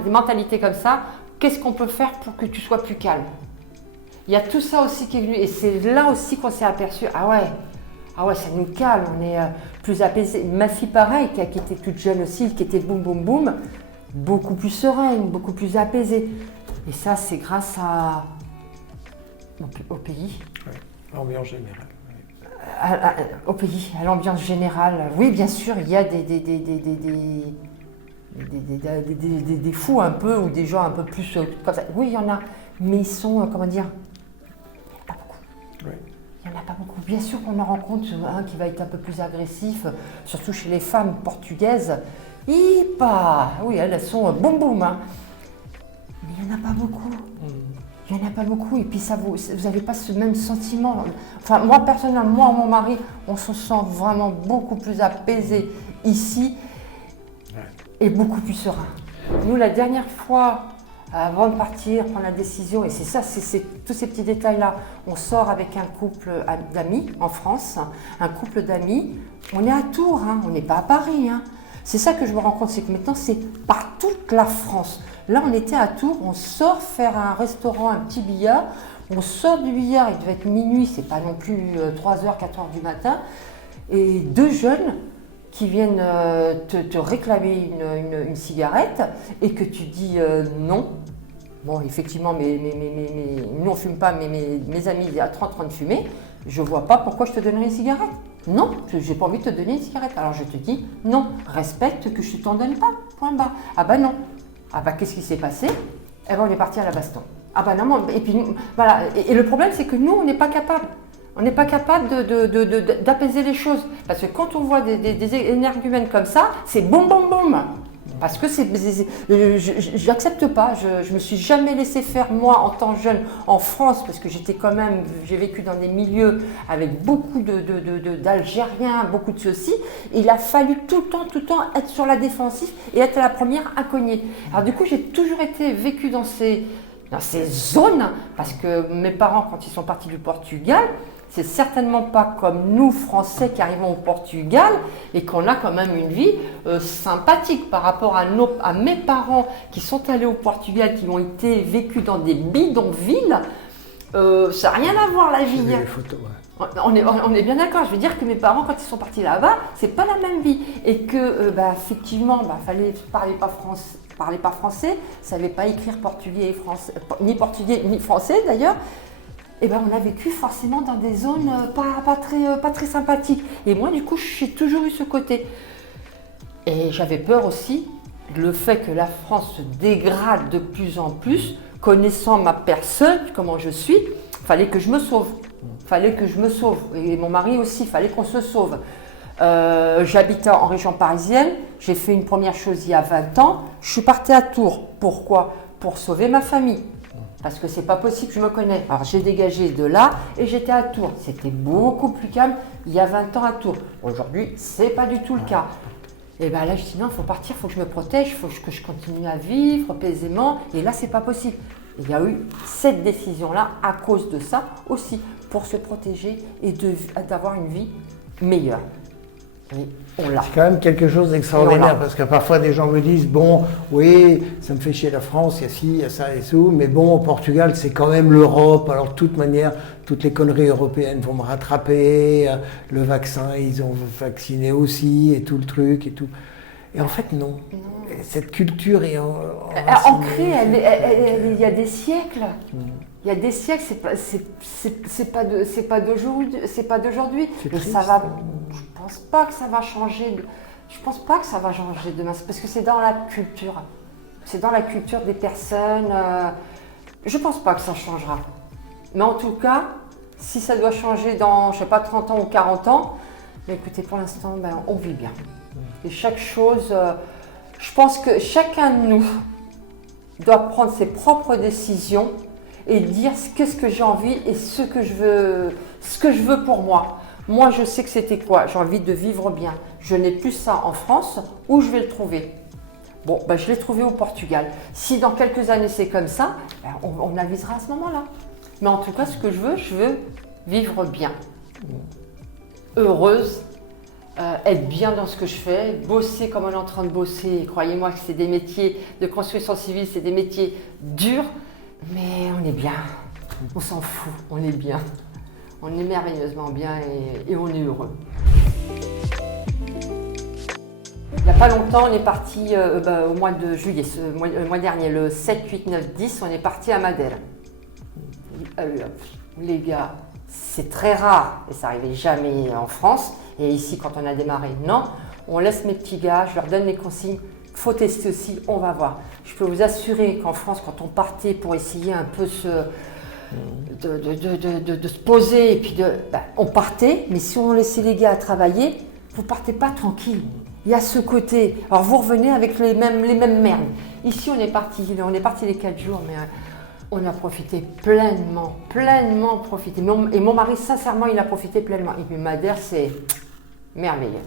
mentalité comme ça. Qu'est-ce qu'on peut faire pour que tu sois plus calme? Il y a tout ça aussi qui est venu et c'est là aussi qu'on s'est aperçu, ah ouais, ça nous calme, on est plus apaisé. Ma fille pareil, qui était toute jeune aussi, qui était boum boum boum, beaucoup plus sereine, beaucoup plus apaisée. Et ça, c'est grâce au pays. Oui, l'ambiance générale. Au pays, à l'ambiance générale. Oui, bien sûr, il y a des fous un peu ou des gens un peu plus comme ça. Oui, il y en a, mais ils sont, comment dire, il n'y en a pas beaucoup. Oui. Il n'y en a pas beaucoup. Bien sûr qu'on en rencontre un qui va être un peu plus agressif, surtout chez les femmes portugaises. Oui, elles sont boum boum. Hein. Mais il n'y en a pas beaucoup. Il n'y en a pas beaucoup. Et puis vous n'avez pas ce même sentiment. Enfin, moi personnellement, moi et mon mari, on se sent vraiment beaucoup plus apaisé ici. Et beaucoup plus serein. Nous, la dernière fois, avant de partir, prendre la décision, et c'est ça, c'est tous ces petits détails-là, on sort avec un couple d'amis en France, un couple d'amis, on est à Tours, hein, on n'est pas à Paris. Hein. C'est ça que je me rends compte, c'est que maintenant, c'est par toute la France. Là, on était à Tours, on sort faire un restaurant, un petit billard, on sort du billard, il devait être minuit, c'est pas non plus 3h, 4h du matin, et deux jeunes qui viennent te réclamer une cigarette et que tu dis non. Bon, effectivement, nous on ne fume pas, mais mes amis ils sont en train de fumer. Je ne vois pas pourquoi je te donnerais une cigarette. Non, je n'ai pas envie de te donner une cigarette. Alors je te dis non, respecte que je ne t'en donne pas. Point barre. Ah bah non. Ah bah qu'est-ce qui s'est passé? Eh ben on est parti à la baston. Ah bah non, et puis voilà. Et le problème c'est que nous on n'est pas capable. On n'est pas capable d'apaiser les choses. Parce que quand on voit des énergumènes comme ça, c'est boum boum boum. Parce que j'accepte pas, je me suis jamais laissé faire moi en tant que jeune en France, parce que j'ai vécu dans des milieux avec beaucoup d'Algériens, beaucoup de ceci. Il a fallu tout le temps être sur la défensive et être la première à cogner. Alors du coup, j'ai toujours été vécu dans ces zones, parce que mes parents, quand ils sont partis du Portugal, c'est certainement pas comme nous, Français, qui arrivons au Portugal et qu'on a quand même une vie sympathique par rapport à mes parents qui sont allés au Portugal, qui ont été vécus dans des bidonvilles. Ça n'a rien à voir la vie. J'ai vu les photos, ouais. On est bien d'accord. Je veux dire que mes parents, quand ils sont partis là-bas, c'est pas la même vie. Et que, effectivement, parler pas français, savait pas écrire portugais ni français d'ailleurs. Et on a vécu forcément dans des zones pas très sympathiques. Et moi, du coup, j'ai toujours eu ce côté. Et j'avais peur aussi, le fait que la France se dégrade de plus en plus, connaissant ma personne, comment je suis, fallait que je me sauve. Et mon mari aussi, fallait qu'on se sauve. J'habitais en région parisienne, j'ai fait une première chose il y a 20 ans, je suis partie à Tours. Pourquoi ? Pour sauver ma famille. Parce que c'est pas possible, je me connais. Alors j'ai dégagé de là et j'étais à Tours. C'était beaucoup plus calme il y a 20 ans à Tours. Aujourd'hui, c'est pas du tout le cas. Et là, je dis non, il faut partir, il faut que je me protège, il faut que je continue à vivre paisiblement. Et là, c'est pas possible. Il y a eu cette décision-là à cause de ça aussi, pour se protéger et d'avoir une vie meilleure. Et on l'a. C'est quand même quelque chose d'extraordinaire, parce que parfois des gens me disent, bon, oui, ça me fait chier la France, il y a ci, il y a ça et tout, mais bon, au Portugal, c'est quand même l'Europe, alors de toute manière, toutes les conneries européennes vont me rattraper, le vaccin, ils ont vacciné aussi, et tout le truc, et tout. Et en fait, non. Cette culture est ancrée, il y a des siècles. Il y a des siècles, c'est pas d'aujourd'hui. Et ça va. Je pense pas que ça va changer. Je pense pas que ça va changer demain, parce que c'est dans la culture. C'est dans la culture des personnes. Je pense pas que ça changera. Mais en tout cas, si ça doit changer dans, je sais pas, 30 ans ou 40 ans, mais écoutez, pour l'instant, on vit bien. Et chaque chose, je pense que chacun de nous doit prendre ses propres décisions et dire qu'est-ce que j'ai envie et ce que je veux pour moi. Moi, je sais que c'était quoi. J'ai envie de vivre bien. Je n'ai plus ça en France. Où je vais le trouver? Bon, je l'ai trouvé au Portugal. Si dans quelques années c'est comme ça, on avisera à ce moment-là. Mais en tout cas, ce que je veux vivre bien, heureuse, être bien dans ce que je fais, bosser comme on est en train de bosser. Croyez-moi que c'est des métiers de construction civile, c'est des métiers durs, mais on est bien. On s'en fout, on est bien. On est merveilleusement bien et on est heureux. Il n'y a pas longtemps, on est parti au mois de juillet, le mois dernier, le 7, 8, 9, 10, on est parti à Madère. Les gars, c'est très rare et ça n'arrivait jamais en France. Et ici, quand on a démarré, non, on laisse mes petits gars, je leur donne les consignes. Il faut tester aussi, on va voir. Je peux vous assurer qu'en France, quand on partait pour essayer un peu de se poser, et puis on partait, mais si on laissait les gars travailler, vous ne partez pas tranquille. Il y a ce côté. Alors vous revenez avec les mêmes merdes. Ici, on est parti les 4 jours, mais on a profité pleinement profité. Et mon mari, sincèrement, il a profité pleinement. Et puis Madère, c'est merveilleux.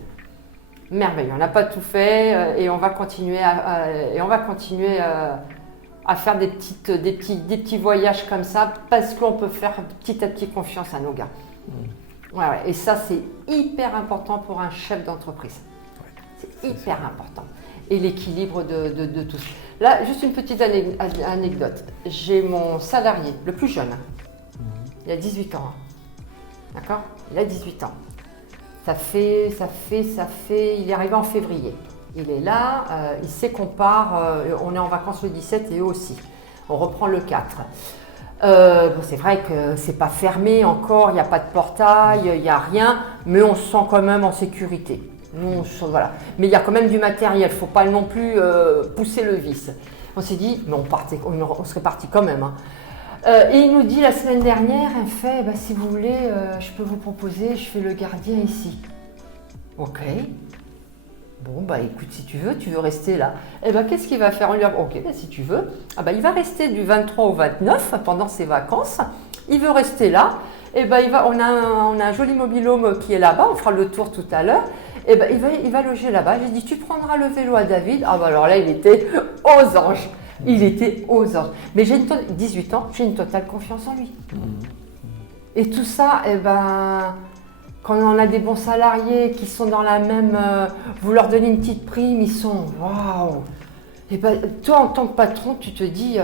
Merveilleux. On n'a pas tout fait et on va continuer à faire des petits voyages comme ça parce qu'on peut faire petit à petit confiance à nos gars. Ouais. Et ça, c'est hyper important pour un chef d'entreprise. C'est hyper important. Et l'équilibre de tout ça. Là, juste une petite anecdote. J'ai mon salarié, le plus jeune, il a 18 ans. D'accord ? Il a 18 ans. Ça fait, il est arrivé en février. Il est là, il sait qu'on part, on est en vacances le 17 et eux aussi. On reprend le 4. C'est vrai que c'est pas fermé encore, il n'y a pas de portail, il n'y a rien, mais on se sent quand même en sécurité. Nous, voilà. Mais il y a quand même du matériel, il ne faut pas non plus pousser le vice. On s'est dit, mais on serait parti quand même. Hein. Et il nous dit la semaine dernière, il fait, si vous voulez, je peux vous proposer, je fais le gardien ici. Ok. Bon, bah écoute, si tu veux rester là. Eh ben, qu'est-ce qu'il va faire? On lui a dit, ok, ben, si tu veux. Ah ben, il va rester du 23 au 29 pendant ses vacances. Il veut rester là. Eh ben, on a un joli mobil-home qui est là-bas. On fera le tour tout à l'heure. Eh ben, il va loger là-bas. J'ai dit, tu prendras le vélo à David. Ah ben, alors là, il était aux anges. Il était aux anges. Mais j'ai 18 ans, j'ai une totale confiance en lui. Et tout ça, eh ben... Quand on a des bons salariés qui sont dans la même... vous leur donnez une petite prime, ils sont... Waouh! Et ben, toi, en tant que patron, tu te dis...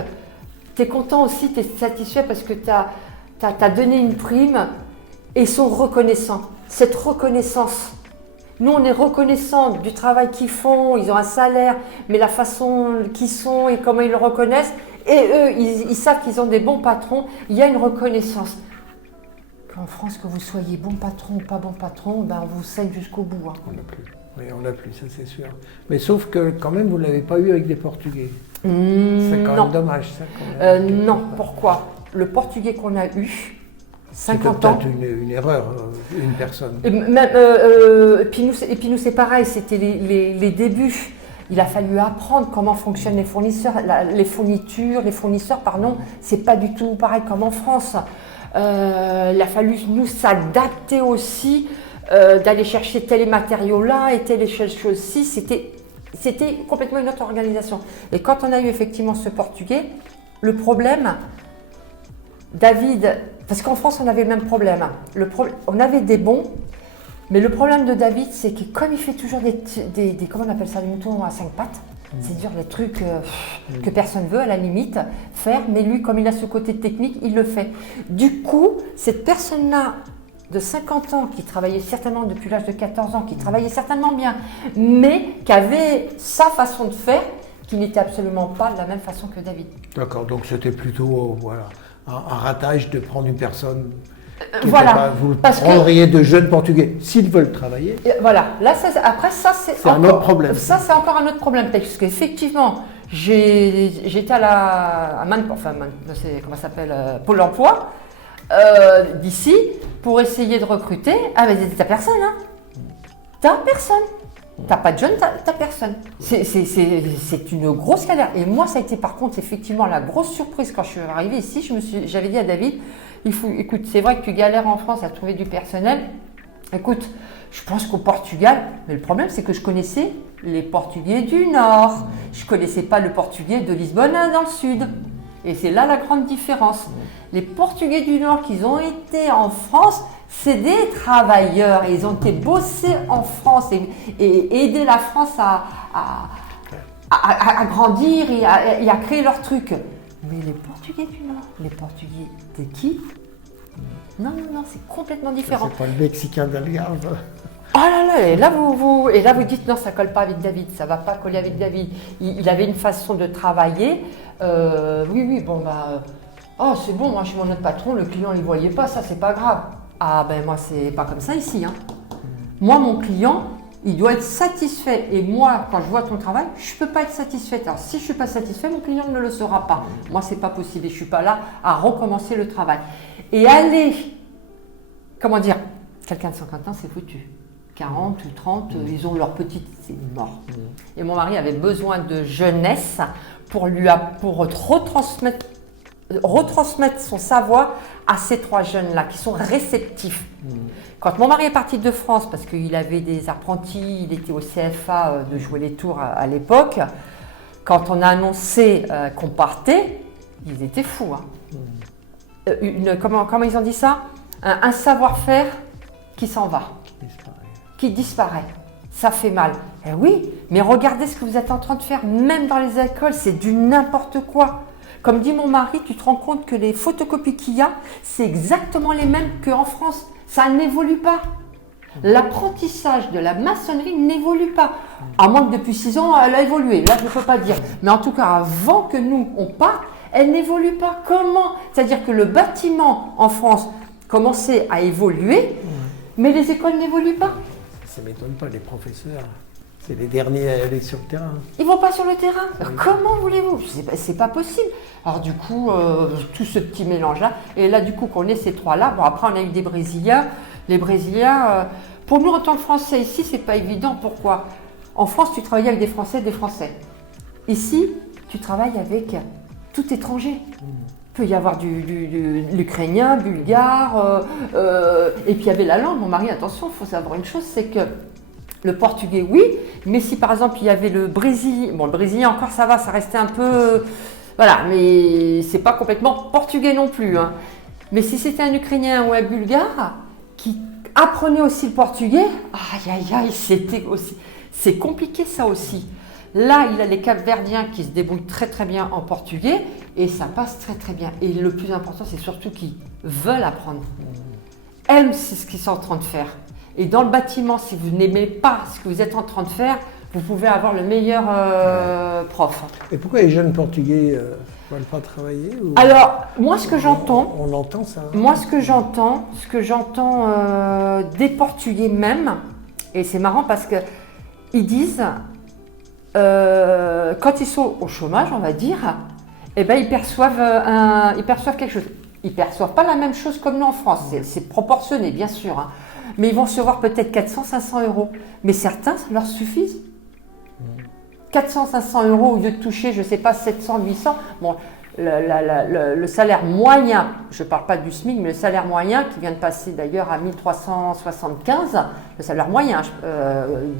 tu es content aussi, tu es satisfait parce que tu as donné une prime et ils sont reconnaissants. Cette reconnaissance. Nous, on est reconnaissants du travail qu'ils font, ils ont un salaire, mais la façon qu'ils sont et comment ils le reconnaissent. Et eux, ils savent qu'ils ont des bons patrons. Il y a une reconnaissance. En France, que vous soyez bon patron ou pas bon patron, ben on vous saigne jusqu'au bout. Hein. On l'a plus. Oui, on l'a plus, ça c'est sûr. Mais sauf que quand même, vous ne l'avez pas eu avec des Portugais. C'est quand même dommage, ça. Quand même, non, pourquoi? Le Portugais qu'on a eu, 50 ans... C'est peut-être une erreur, une personne. Et puis nous, c'est pareil, c'était les débuts. Il a fallu apprendre comment fonctionnent les fournisseurs, les fournisseurs, c'est pas du tout pareil comme en France. Il a fallu nous s'adapter aussi, d'aller chercher tel matériau-là et telle chose-ci. C'était complètement une autre organisation. Et quand on a eu effectivement ce Portugais, le problème, David, parce qu'en France on avait le même problème, on avait des bons, mais le problème de David, c'est que comme il fait toujours des comment on appelle ça, des moutons à 5 pattes, c'est-à-dire les trucs que personne veut à la limite faire, mais lui, comme il a ce côté technique, il le fait. Du coup, cette personne-là de 50 ans, qui travaillait certainement depuis l'âge de 14 ans, qui travaillait certainement bien, mais qui avait sa façon de faire, qui n'était absolument pas de la même façon que David. D'accord, donc c'était plutôt un ratage de prendre une personne... Voilà. Vous prendriez de jeunes Portugais s'ils veulent travailler. Voilà. Là, après, ça, c'est un autre problème. Ça, c'est encore un autre problème. Parce qu'effectivement, j'étais à comment ça s'appelle, Pôle emploi, d'ici, pour essayer de recruter. Ah, mais t'as personne, hein. T'as personne. T'as pas de jeunes, t'as personne. C'est une grosse galère. Et moi, ça a été par contre, effectivement, la grosse surprise quand je suis arrivée ici. J'avais dit à David, écoute, c'est vrai que tu galères en France à trouver du personnel. Écoute, je pense qu'au Portugal, mais le problème, c'est que je connaissais les Portugais du Nord. Je ne connaissais pas le Portugais de Lisbonne dans le Sud. Et c'est là la grande différence. Les Portugais du Nord qui ont été en France, c'est des travailleurs. Et ils ont été bossés en France et aider la France à grandir et à créer leurs trucs. Mais les Portugais du Nord, les Portugais de qui? Non, c'est complètement différent. C'est pas le Mexicain d'Algarve. Oh là là, et là vous dites non, ça colle pas avec David, ça va pas coller avec David. Il avait une façon de travailler. Oui, bon bah, oh c'est bon, moi je suis mon autre patron, le client il voyait pas, ça c'est pas grave. Ah ben moi c'est pas comme ça ici. Hein. Moi mon client, il doit être satisfait. Et moi, quand je vois ton travail, je ne peux pas être satisfaite. Alors, si je ne suis pas satisfait, mon client ne le sera pas. Moi, ce n'est pas possible. Et je ne suis pas là à recommencer le travail. Et aller, comment dire, quelqu'un de 50 ans, c'est foutu. 40 ou 30, ils ont leur petite, c'est mort. Et mon mari avait besoin de jeunesse pour retransmettre son savoir à ces trois jeunes-là qui sont réceptifs. Quand mon mari est parti de France, parce qu'il avait des apprentis, il était au CFA de jouer les tours à l'époque, quand on a annoncé qu'on partait, ils étaient fous. Hein. Comment ils ont dit ça? Un savoir-faire qui s'en va, qui disparaît. Ça fait mal. Eh oui, mais regardez ce que vous êtes en train de faire, même dans les écoles, c'est du n'importe quoi. Comme dit mon mari, tu te rends compte que les photocopies qu'il y a, c'est exactement les mêmes qu'en France. Ça n'évolue pas. L'apprentissage de la maçonnerie n'évolue pas. À moins que depuis 6 ans, elle a évolué. Là, je ne peux pas dire. Mais en tout cas, avant que nous, on parte, elle n'évolue pas. Comment? C'est-à-dire que le bâtiment en France commençait à évoluer, mais les écoles n'évoluent pas. Ça ne m'étonne pas, les professeurs. C'est les derniers à aller sur le terrain. Ils ne vont pas sur le terrain. Alors, comment voulez-vous? C'est pas possible. Alors du coup, tout ce petit mélange-là. Et là, du coup, qu'on ait ces trois-là. Bon, après, on a eu des Brésiliens. Les Brésiliens, pour nous, en tant que Français ici, c'est pas évident. Pourquoi? En France, tu travaillais avec des Français et des Français. Ici, tu travailles avec tout étranger. Il peut y avoir l'ukrainien, bulgare, et puis il y avait la langue. Mon mari, attention, il faut savoir une chose, c'est que le portugais, oui, mais si par exemple il y avait le brésilien, bon le brésilien encore ça va, ça restait un peu, voilà, mais c'est pas complètement portugais non plus. Hein. Mais si c'était un ukrainien ou un bulgare qui apprenait aussi le portugais, aïe aïe aïe, c'était aussi, c'est compliqué ça aussi. Là, il a les Capverdiens qui se débrouillent très très bien en portugais et ça passe très très bien. Et le plus important, c'est surtout qu'ils veulent apprendre. Aiment ce qu'ils sont en train de faire. Et dans le bâtiment, si vous n'aimez pas ce que vous êtes en train de faire, vous pouvez avoir le meilleur prof. Et pourquoi les jeunes Portugais ne veulent pas travailler ou... Alors, moi, ce que j'entends... On entend ça. Hein. Moi, ce que j'entends des Portugais même, et c'est marrant parce qu'ils disent, quand ils sont au chômage, on va dire, eh ben, ils perçoivent quelque chose. Ils ne perçoivent pas la même chose comme nous en France. C'est proportionné, bien sûr. Hein. Mais ils vont recevoir peut-être 400, 500 euros. Mais certains, ça leur suffit. 400, 500 euros au lieu de toucher, je ne sais pas, 700, 800. Bon, le salaire moyen, je ne parle pas du SMIC, mais le salaire moyen qui vient de passer d'ailleurs à 1375, le salaire moyen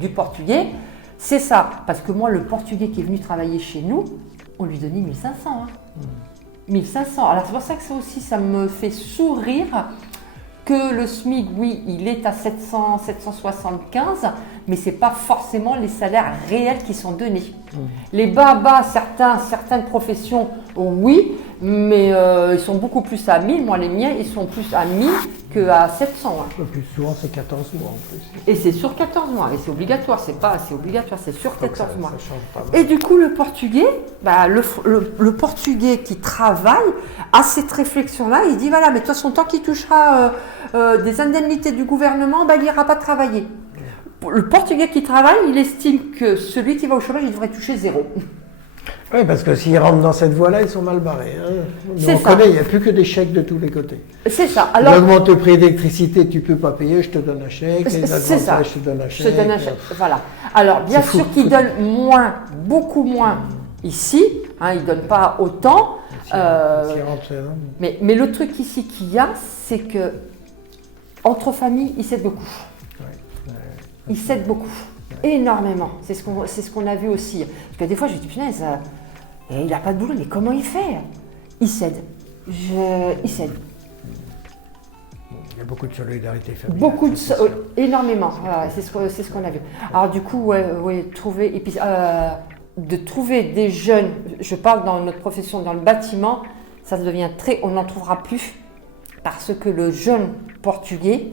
du portugais, c'est ça. Parce que moi, le portugais qui est venu travailler chez nous, on lui donnait 1500. Hein. 1500. Alors c'est pour ça que ça aussi, ça me fait sourire que le SMIC, oui, il est à 700, 775, mais ce n'est pas forcément les salaires réels qui sont donnés. Les bas, certaines professions, oui, mais ils sont beaucoup plus à 1000. Moi, les miens, ils sont plus à 1000 qu'à 700. Hein. Le plus souvent, c'est 14 mois en plus. Et c'est sur 14 mois, et c'est obligatoire, c'est sur 14 mois. Ça change pas mal. Et du coup, le portugais, le portugais qui travaille a cette réflexion-là, il dit voilà, mais de toute façon, tant qu'il touchera des indemnités du gouvernement, il n'ira pas travailler. Le portugais qui travaille, il estime que celui qui va au chômage, il devrait toucher 0. Oui, parce que s'ils rentrent dans cette voie-là, ils sont mal barrés. Hein. C'est on ça. connaît, il n'y a plus que des chèques de tous les côtés. C'est ça. Alors, on augmente le prix d'électricité, tu ne peux pas payer, je te donne un chèque. C'est ça. Je te donne un chèque. Je te donne un chèque. Voilà. Alors, bien sûr qu'ils donnent moins, beaucoup moins ici. Hein, ils ne donnent pas autant. Mais le truc ici qu'il y a, c'est que entre familles, ils s'aident beaucoup. Ils s'aident beaucoup. Énormément. C'est ce qu'on a vu aussi. Parce que des fois, je me dis, punaise, il n'a pas de boulot, mais comment il fait? Il s'aide. Il s'aide. Il y a beaucoup de solidarité familiale. Énormément. Voilà, c'est ce qu'on a vu. Alors du coup, trouver, et puis, de trouver des jeunes, je parle dans notre profession, dans le bâtiment, ça devient on n'en trouvera plus. Parce que le jeune portugais,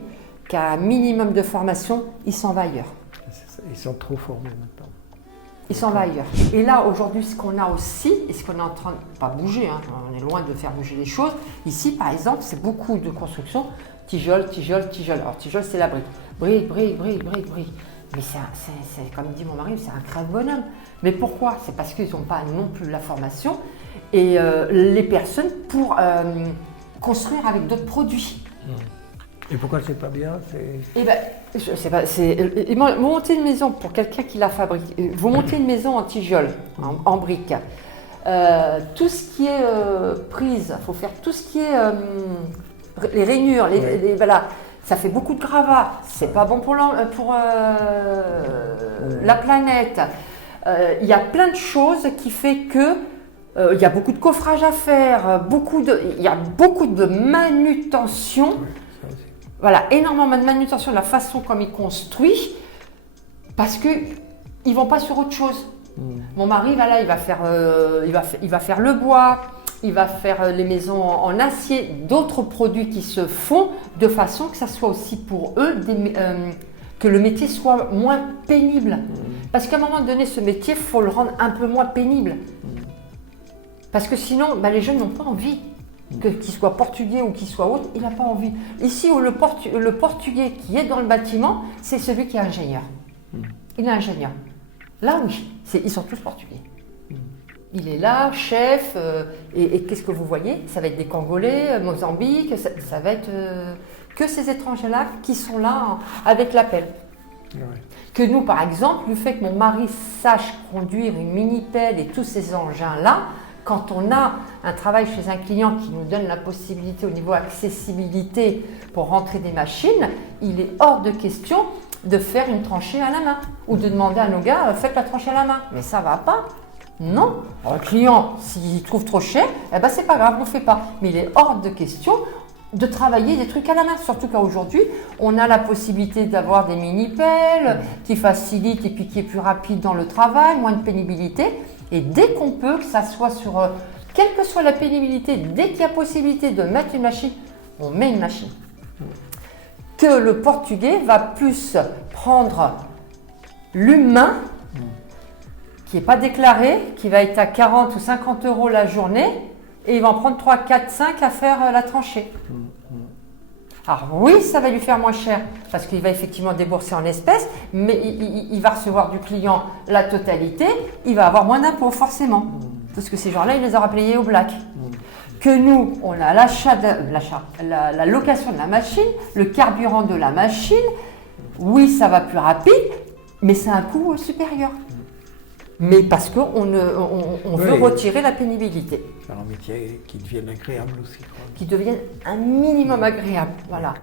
qui a un minimum de formation, il s'en va ailleurs. Ils sont trop formés maintenant. Il s'en va ailleurs. Et là, aujourd'hui, ce qu'on a aussi, et ce qu'on est en train de pas bouger, hein, on est loin de faire bouger les choses. Ici, par exemple, c'est beaucoup de construction, tijole. Alors, tijole, c'est la brique. Brique. Mais c'est comme dit mon mari, c'est un crâne bonhomme. Mais pourquoi? C'est parce qu'ils n'ont pas non plus la formation et les personnes pour construire avec d'autres produits. Et pourquoi c'est pas bien? Eh ben, je sais pas. Vous montez une maison pour quelqu'un qui la fabrique. Vous montez une maison en tijole, en brique. Tout ce qui est prise, il faut faire tout ce qui est les rainures, voilà. Ça fait beaucoup de gravats. C'est pas bon pour la planète. Il y a plein de choses qui fait que il y a beaucoup de coffrage à faire, il y a beaucoup de manutention. Voilà, énormément de manutention de la façon comme ils construisent, parce qu'ils ne vont pas sur autre chose. Mon mari, voilà, il va faire le bois, il va faire les maisons en acier, d'autres produits qui se font de façon que ça soit aussi pour eux, que le métier soit moins pénible. Parce qu'à un moment donné, ce métier, il faut le rendre un peu moins pénible. Parce que sinon, les jeunes n'ont pas envie. Qu'il soit portugais ou qu'il soit autre, il n'a pas envie. Ici, où le portugais qui est dans le bâtiment, c'est celui qui est ingénieur. Il est ingénieur. Là, oui, ils sont tous portugais. Il est là, chef, et qu'est-ce que vous voyez? Ça va être des Congolais, Mozambique, ça va être que ces étrangers-là qui sont là avec l'appel. Ouais. Que nous, par exemple, le fait que mon mari sache conduire une mini-pelle et tous ces engins-là, quand on a un travail chez un client qui nous donne la possibilité au niveau accessibilité pour rentrer des machines, il est hors de question de faire une tranchée à la main ou de demander à nos gars faites la tranchée à la main. Mais ça va pas. Non. Alors, le client, s'il trouve trop cher, eh ben c'est pas grave, on ne fait pas. Mais il est hors de question de travailler des trucs à la main. Surtout qu'aujourd'hui, on a la possibilité d'avoir des mini-pelles qui facilitent et puis qui est plus rapide dans le travail, moins de pénibilité. Et dès qu'on peut, que ça soit sur, quelle que soit la pénibilité, dès qu'il y a possibilité de mettre une machine, on met une machine. Que le portugais va plus prendre l'humain, qui n'est pas déclaré, qui va être à 40 ou 50 € la journée, et il va en prendre 3, 4, 5 à faire la tranchée. Alors oui, ça va lui faire moins cher, parce qu'il va effectivement débourser en espèces, mais il va recevoir du client la totalité, il va avoir moins d'impôts forcément, parce que ces gens-là, il les aura payés au black. Que nous, on a la location de la machine, le carburant de la machine, oui, ça va plus rapide, mais c'est un coût supérieur. Mais parce qu'on veut retirer la pénibilité. Faire un métier qui devienne agréable aussi. Qui devienne un minimum agréable, voilà.